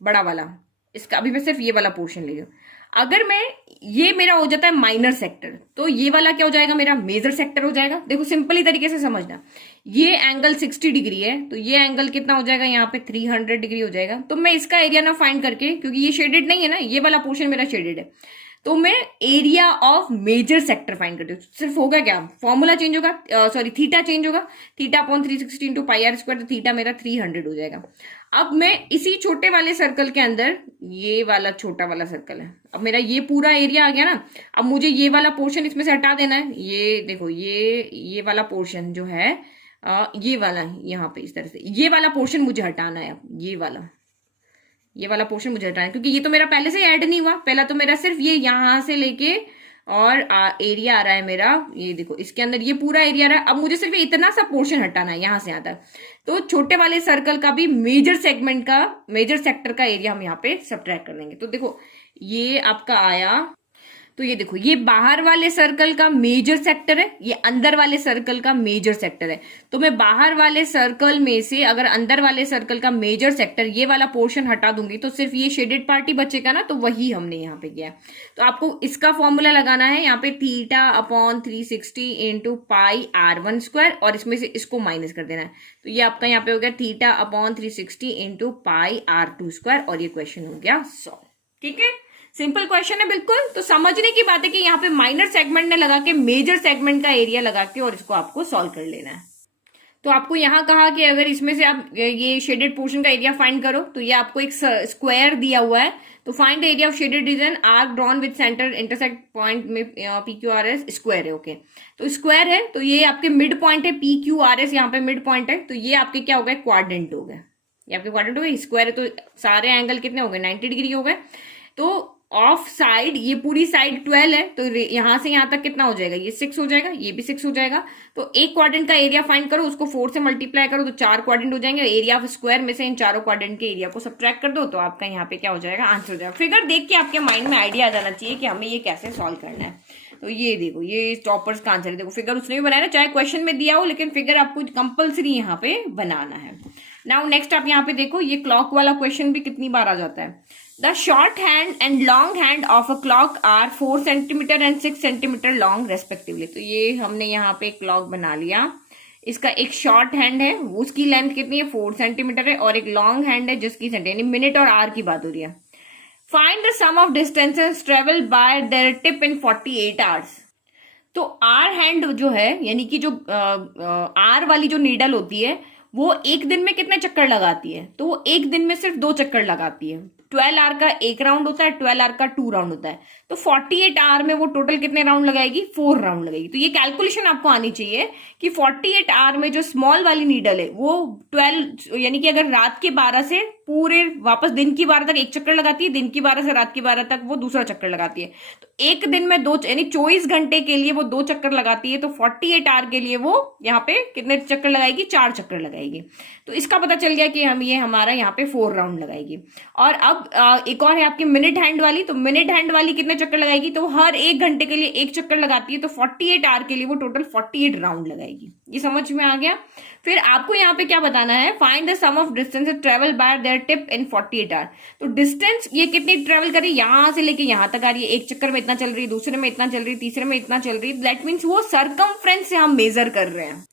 बड़ा वाला, इसका अभी मैं सिर्फ ये वाला पोर्शन ले रही हूँ। अगर मैं ये मेरा हो जाता है माइनर सेक्टर, तो ये वाला क्या हो जाएगा, मेरा मेजर सेक्टर हो जाएगा। देखो सिंपली तरीके से समझना, ये एंगल 60 डिग्री है, तो ये एंगल कितना हो जाएगा यहाँ पे 300 डिग्री हो जाएगा। तो मैं इसका एरिया ना फाइंड करके, क्योंकि ये शेडेड नहीं है ना, ये वाला पोर्शन मेरा शेडेड है, तो मैं area of major sector find करती हूँ। सिर्फ होगा क्या, फॉर्मूला चेंज होगा, सॉरी थीटा चेंज होगा, θ/360 इंटू πr², तो थीटा मेरा 300 हो जाएगा। अब मैं इसी छोटे वाले सर्कल के अंदर, ये वाला छोटा वाला सर्कल है, अब मेरा ये पूरा एरिया आ गया ना, अब मुझे ये वाला पोर्शन इसमें से हटा देना है। ये देखो ये वाला पोर्शन जो है ये वाला यहाँ पे इस तरह से, ये वाला पोर्शन मुझे हटाना है। अब ये वाला पोर्शन मुझे हटाना है, क्योंकि ये तो मेरा पहले से ऐड नहीं हुआ, पहला तो मेरा सिर्फ ये यहां से लेके और एरिया आ रहा है मेरा, ये देखो इसके अंदर ये पूरा एरिया आ रहा है। अब मुझे सिर्फ इतना सा पोर्शन हटाना है, यहां से आता है। तो छोटे वाले सर्कल का भी मेजर सेगमेंट का, मेजर सेक्टर का एरिया हम यहाँ पे सब्ट्रैक्ट कर देंगे। तो देखो ये आपका आया तो ये देखो, ये बाहर वाले सर्कल का मेजर सेक्टर है, ये अंदर वाले सर्कल का मेजर सेक्टर है। तो मैं बाहर वाले सर्कल में से अगर अंदर वाले सर्कल का मेजर सेक्टर ये वाला पोर्शन हटा दूंगी तो सिर्फ ये शेडेड पार्टी बचेगा ना, तो वही हमने यहाँ पे किया है। तो आपको इसका फॉर्मूला लगाना है यहाँ पे θ/360 इंटू पाई r1² और इसमें से इसको माइनस कर देना है। तो ये आपका यहाँ पे हो गया θ/360 इंटू पाई r2² और ये क्वेश्चन हो गया सॉल्व। ठीक है, सिंपल क्वेश्चन है बिल्कुल। तो समझने की बात है कि यहाँ पे माइनर सेगमेंट ने लगा के मेजर सेगमेंट का एरिया लगा के और इसको आपको सॉल्व कर लेना है। तो आपको यहाँ कहा कि अगर इसमें से आप ये शेडेड पोर्शन का एरिया फाइंड करो, तो ये आपको एक स्क्वायर दिया हुआ है। तो find the area of shaded reason arc drawn with centre intersect point में PQRS स्क्वायर है। ओके, तो स्क्वायर है तो ये आपके मिड पॉइंट है, PQRS यहाँ पे मिड पॉइंट है। तो ये आपके क्या हो गए, क्वाड्रेंट हो गए। ये आपके क्वाड्रेंट हो गए, स्क्वायर है तो सारे एंगल कितने हो गए, 90 डिग्री हो गए। तो ऑफ साइड ये पूरी साइड 12 है, तो यहां से यहां तक कितना हो जाएगा, ये 6 हो जाएगा, ये भी 6 हो जाएगा। तो एक क्वाड्रेंट का एरिया फाइंड करो, उसको 4 से मल्टीप्लाई करो तो 4 क्वाड्रेंट हो जाएंगे। एरिया ऑफ स्क्वायर में से इन चारों क्वाड्रेंट के एरिया को सब्ट्रैक्ट कर दो तो आपका यहाँ पे क्या हो जाएगा, आंसर हो जाएगा। फिगर देख के आपके माइंड में आइडिया आ जाना चाहिए कि हमें ये कैसे सॉल्व करना है। तो ये देखो, ये टॉपर्स का आंसर है। देखो फिगर उसने भी बनाया ना, चाहे क्वेश्चन में दिया हो, लेकिन फिगर आपको कंपल्सरी यहाँ पे बनाना है। नाउ नेक्स्ट आप यहाँ पे देखो, ये क्लॉक वाला क्वेश्चन भी कितनी बार आ जाता है। The short hand and long hand of a clock are 4 centimetre and 6 centimetre long respectively। तो ये हमने यहाँ पे क्लॉक बना लिया। इसका एक शॉर्ट हैंड है, उसकी लेंथ कितनी है, 4 सेंटीमीटर है, और एक लॉन्ग हैंड है जिसकी यानी मिनट और आवर की बात हो रही है। Find the sum of distances travel by their tip in 48 hours. तो आर हैंड जो है, यानी कि जो आर वाली जो नीडल होती है वो एक दिन में कितने चक्कर लगाती है, तो वो एक दिन में सिर्फ 2 चक्कर लगाती है। 12 आवर का 1 राउंड होता है, 12 आवर का 2 राउंड होता है। तो 48 आवर में वो टोटल कितने राउंड लगाएगी, 4 राउंड लगाएगी। तो ये कैलकुलेशन आपको आनी चाहिए कि 48 आवर में जो स्मॉल वाली नीडल है वो 12, यानी कि अगर रात के 12 से पूरे वापस दिन की 12 तक एक चक्कर लगाती है, दिन की 12 से रात की 12 तक वो दूसरा चक्कर लगाती है। तो एक दिन में 2 यानी 24 घंटे के लिए वो 2 चक्कर लगाती है। तो 48 आवर के लिए वो यहाँ पे कितने चक्कर लगाएगी, 4 चक्कर लगाएगी। तो इसका पता चल गया कि हम ये हमारा यहाँ पे 4 राउंड लगाएगी। और अब एक और है आपकी मिनट हैंड वाली। तो मिनट हैंड वाली कितने चक्कर लगाएगी, तो हर 1 घंटे के लिए 1 चक्कर लगाती है। तो 48 आवर के लिए वो टोटल 48 राउंड लगाएगी। ये समझ में आ गया। फिर आपको यहाँ पे क्या बताना है, find the sum of distance travel by their tip in 48 hour. तो डिस्टेंस ये कितनी ट्रेवल करी, यहां से लेके यहां तक आ रही है। एक चक्कर में इतना चल रही है, दूसरे में इतना चल रही है, तीसरे में इतना चल रही है। दैट मीन्स वो सरकमफ्रेंस से हम मेजर कर रहे हैं।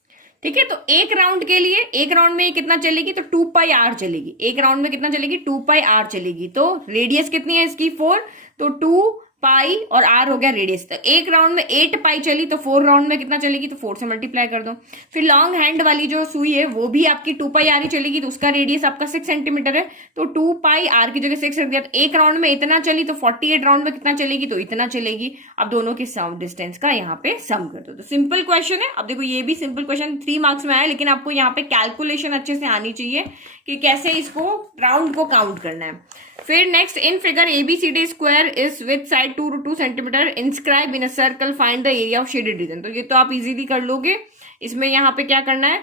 ठीक है, तो एक राउंड के लिए, एक राउंड में कितना चलेगी, तो 2 पाई आर चलेगी। एक राउंड में कितना चलेगी, 2 पाई आर चलेगी। तो रेडियस कितनी है इसकी, 4। तो 2 पाई और आर हो गया रेडियस। तो एक राउंड में 8 पाई चली, तो 4 राउंड में कितना चलेगी, तो 4 से मल्टीप्लाई कर दो। फिर लॉन्ग हैंड वाली जो सुई है वो भी आपकी 2 पाई आर ही चलेगी। तो उसका रेडियस आपका 6 सेंटीमीटर है। तो 2 पाई आर की जगह 6 रख दिया। तो एक राउंड में इतना चली, तो 48 राउंड में कितना चलेगी, तो इतना चलेगी। अब दोनों के सम डिस्टेंस का यहाँ पे सम कर दो। तो सिंपल क्वेश्चन है। अब देखो ये भी सिंपल क्वेश्चन 3 मार्क्स में आया, लेकिन आपको यहाँ पे कैलकुलेशन अच्छे से आनी चाहिए कि कैसे इसको राउंड को काउंट करना है। फिर next, in figure ABCD square is with side 2 2 centimetre inscribe in a circle, find the area of shaded region. तो ये तो आप इजीली कर लोगे। इसमें यहाँ पे क्या करना है,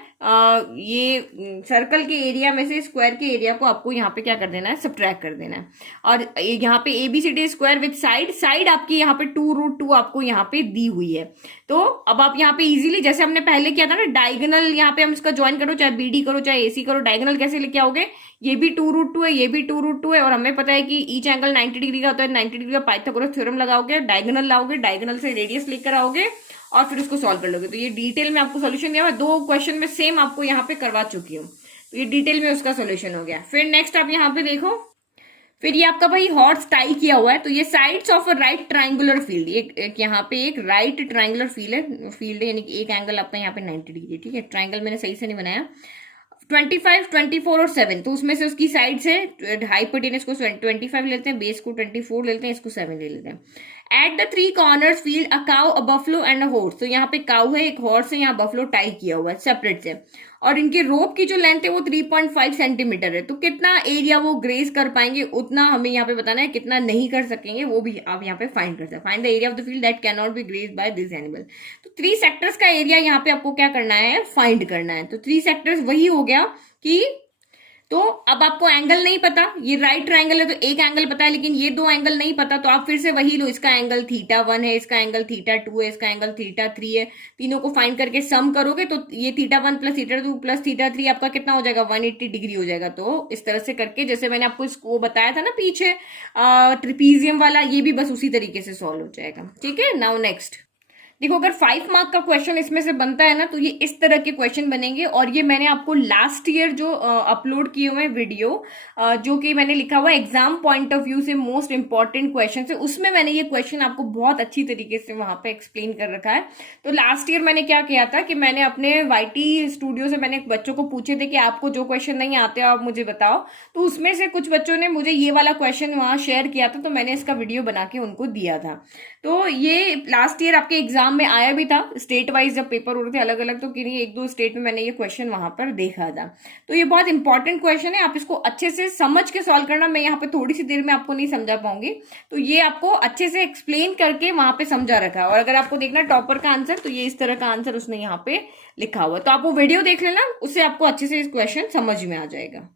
ये सर्कल के एरिया में से स्क्वायर के एरिया को आपको यहाँ पे क्या कर देना है, सब्ट्रैक्ट कर देना है। और यहाँ पे ABCD स्क्वायर विद साइड आपकी यहाँ पे 2√2 आपको यहाँ पे दी हुई है। तो अब आप यहाँ पे इजीली, जैसे हमने पहले किया था ना, डायगोनल यहाँ पे हम इसका ज्वाइन करो, चाहे BD करो चाहे AC करो, डायगोनल कैसे लेके आओगे, ये भी 2√2 है, ये भी 2√2 है, और हमें पता है कि ईच एंगल 90 डिग्री का होता है। 90 डिग्री का पाइथागोरस थ्योरम लगाओगे, डायगोनल लाओगे, डायगोनल से रेडियस लेकर आओगे और फिर उसको सॉल्व कर लोगे। तो ये डिटेल में आपको सोल्यूशन दिया हुआ है। 2 क्वेश्चन में सेम आपको यहाँ पे करवा चुकी हूँ। तो ये डिटेल में उसका सोल्यूशन हो गया। फिर नेक्स्ट आप यहाँ पे देखो, फिर ये आपका भाई हॉर्स टाई किया हुआ है। तो ये sides of a right triangular field, एक यहाँ पे एक राइट ट्राइंगुलर फील्ड है, यानी कि एक एंगल आपका यहाँ पे 90 डिग्री। ठीक है, ट्राइंगल मैंने सही से नहीं बनाया। 25, 24 और 7, तो उसमें से उसकी साइड से हाइपोटेनस को 25 लेते हैं, बेस को 24 लेते हैं, इसको 7 ले लेते हैं। At the 3 corners field a cow, a buffalo and a horse. तो यहाँ पे काउ है, एक हॉर्स है, यहाँ बफलो टाई किया हुआ है सेपरेट से। और इनके रोप की जो लेंथ है वो 3.5 सेंटीमीटर है। तो कितना एरिया वो ग्रेस कर पाएंगे उतना हमें यहाँ पे बताना है, कितना नहीं कर सकेंगे वो भी आप यहाँ पे फाइंड कर सकते हैं। Find the area of the field that can not be grazed by this animal. तो 3 सेक्टर्स का एरिया यहाँ पे आपको क्या करना है, फाइंड करना है। तो 3 सेक्टर्स वही हो गया कि तो अब आपको एंगल नहीं पता, ये राइट ट्रायंगल है तो एक एंगल पता है, लेकिन ये दो एंगल नहीं पता, तो आप फिर से वही लो, इसका एंगल θ1 है, इसका एंगल θ2 है, इसका एंगल θ3 है, तीनों को फाइंड करके सम करोगे तो ये θ1 प्लस θ2 प्लस θ3 आपका कितना हो जाएगा, 180 डिग्री हो जाएगा। तो इस तरह से करके, जैसे मैंने आपको इसको बताया था ना पीछे ट्रिपीजियम वाला, ये भी बस उसी तरीके से सॉल्व हो जाएगा। ठीक है, नाउ नेक्स्ट देखो, अगर 5 मार्क का क्वेश्चन इसमें से बनता है ना, तो ये इस तरह के क्वेश्चन बनेंगे। और ये मैंने आपको लास्ट ईयर जो अपलोड किए हुए वीडियो, जो कि मैंने लिखा हुआ एग्जाम पॉइंट ऑफ व्यू से मोस्ट इंपॉर्टेंट क्वेश्चन है, उसमें मैंने ये क्वेश्चन आपको बहुत अच्छी तरीके से वहां पे एक्सप्लेन कर रखा है। तो लास्ट ईयर मैंने क्या किया था कि मैंने अपने YT स्टूडियो से मैंने बच्चों को पूछे थे कि आपको जो क्वेश्चन नहीं आते आप मुझे बताओ, तो उसमें से कुछ बच्चों ने मुझे ये वाला क्वेश्चन वहां शेयर किया था, तो मैंने इसका वीडियो बना के उनको दिया था। तो ये लास्ट ईयर आपके एग्जाम में आया भी था, स्टेट वाइज जब पेपर हो रहे थे अलग अलग, तो किन्हीं एक दो स्टेट में मैंने ये क्वेश्चन वहां पर देखा था। तो ये बहुत इंपॉर्टेंट क्वेश्चन है, आप इसको अच्छे से समझ के सॉल्व करना। मैं यहाँ पे थोड़ी सी देर में आपको नहीं समझा पाऊंगी, तो ये आपको अच्छे से एक्सप्लेन करके वहां पे समझा रखा है। और अगर आपको देखना टॉपर का आंसर, तो ये इस तरह का आंसर उसने यहाँ पे लिखा हुआ, तो आप वो वीडियो देख लेना, उससे आपको अच्छे से इस क्वेश्चन समझ में आ जाएगा।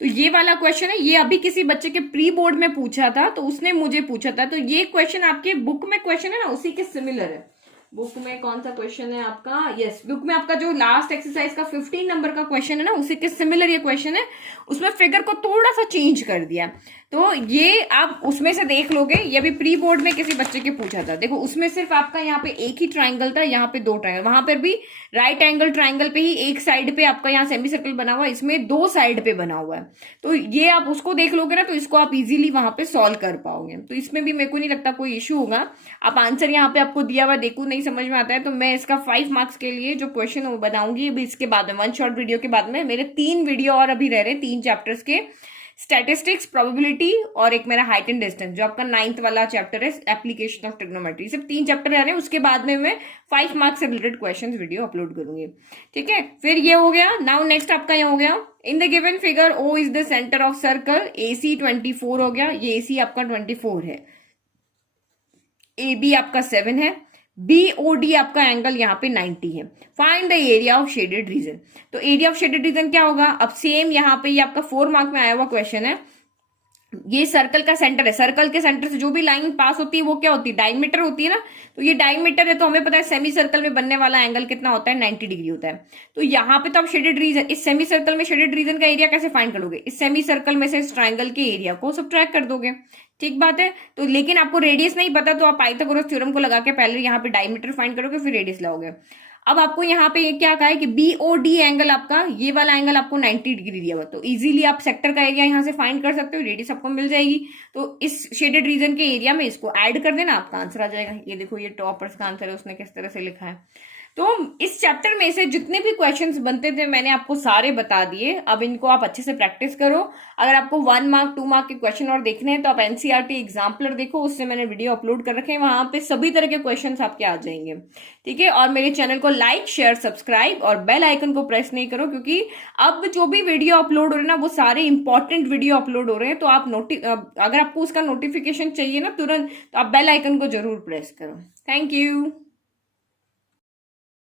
तो ये वाला क्वेश्चन है, ये अभी किसी बच्चे के प्री बोर्ड में पूछा था, तो उसने मुझे पूछा था। तो ये क्वेश्चन आपके बुक में क्वेश्चन है ना, उसी के सिमिलर है। बुक में कौन सा क्वेश्चन है आपका, यस, बुक में आपका जो लास्ट एक्सरसाइज का 15 नंबर का क्वेश्चन है ना, उसी के सिमिलर ये क्वेश्चन है। उसमें फिगर को थोड़ा सा चेंज कर दिया, तो ये आप उसमें से देख लोगे। ये भी प्री बोर्ड में किसी बच्चे के पूछा था। देखो, उसमें सिर्फ आपका यहाँ पे एक ही ट्राइंगल था, यहाँ पे दो ट्राइंगल, वहां पर भी राइट एंगल ट्राइंगल पे ही एक साइड पे आपका यहाँ सेमी सर्कल बना हुआ है, इसमें दो साइड पे बना हुआ है। तो ये आप उसको देख लोगे ना, तो इसको आप इजीली वहां पे सॉल्व कर पाओगे। तो इसमें भी मेरे को नहीं लगता कोई इश्यू होगा। आप आंसर यहाँ पे आपको दिया हुआ देखो, नहीं समझ में आता है तो मैं इसका 5 मार्क्स के लिए जो क्वेश्चन बनाऊंगी अभी, इसके बाद में 1 शॉर्ट वीडियो के बाद में मेरे 3 वीडियो और अभी रह रहे, 3 चैप्टर्स के, स्टैटिस्टिक्स, प्रोबेबिलिटी और एक मेरा हाइट एंड डिस्टेंस, जो आपका 9th वाला चैप्टर है, एप्लीकेशन ऑफ ट्रिग्नोमेट्री। सिर्फ 3 चैप्टर रह रहे हैं, उसके बाद में मैं 5 मार्क्स से रिलेटेड क्वेश्चंस वीडियो अपलोड करूंगी। ठीक है, फिर ये हो गया। नाउ नेक्स्ट आपका ये हो गया, in the given figure O is the centre of circle, AC 24 हो गया, ये AC आपका 24 है, AB आपका 7 है, BOD आपका एंगल यहाँ पे 90 है। Find the area of shaded region. तो एरिया ऑफ शेडेड रीजन क्या होगा, अब सेम यहाँ पे ये आपका 4 मार्क में आया हुआ क्वेश्चन है। ये सर्कल का सेंटर है, सर्कल के सेंटर से जो भी लाइन पास होती है वो क्या होती है, डायमीटर होती है ना। तो ये डायमीटर है, तो हमें पता है सेमी सर्कल में बनने वाला एंगल कितना होता है, 90 डिग्री होता है। तो यहाँ पे तो आप शेडेड रीजन, इस सेमी सर्कल में शेडेड रीजन का एरिया कैसे फाइंड करोगे, इस सेमी सर्कल में से इस ट्राइंगल के एरिया को सबट्रैक्ट कर दोगे। ठीक बात है। तो लेकिन आपको रेडियस नहीं पता, तो आप पाइथागोरस थ्योरम को लगा के पहले यहाँ पे डायमीटर फाइंड करोगे, फिर रेडियस लगाओगे। अब आपको यहाँ पे क्या कहा है कि BOD एंगल आपका, ये वाला एंगल आपको 90 डिग्री दिया हुआ, तो इजीली आप सेक्टर का एरिया यहाँ से फाइंड कर सकते हो, रेडियस आपको मिल जाएगी। तो इस शेडेड रीजन के एरिया में इसको ऐड कर देना, आपका आंसर आ जाएगा। ये देखो, ये टॉपर्स का आंसर है, उसने किस तरह से लिखा है। तो इस चैप्टर में से जितने भी क्वेश्चंस बनते थे मैंने आपको सारे बता दिए। अब इनको आप अच्छे से प्रैक्टिस करो। अगर आपको 1 मार्क 2 मार्क के क्वेश्चन और देखने हैं तो आप NCERT एग्जाम्पलर देखो, उससे मैंने वीडियो अपलोड कर रखे हैं, वहां पे सभी तरह के क्वेश्चंस आपके आ जाएंगे। ठीक है, और मेरे चैनल को लाइक शेयर सब्सक्राइब और बेल आइकन को प्रेस नहीं करो, क्योंकि अब जो भी वीडियो अपलोड हो रहे हैं ना, वो सारे इंपॉर्टेंट वीडियो अपलोड हो रहे हैं। तो आप अगर आपको उसका नोटिफिकेशन चाहिए ना तुरंत, तो आप बेल आइकन को जरूर प्रेस करो। Thank you.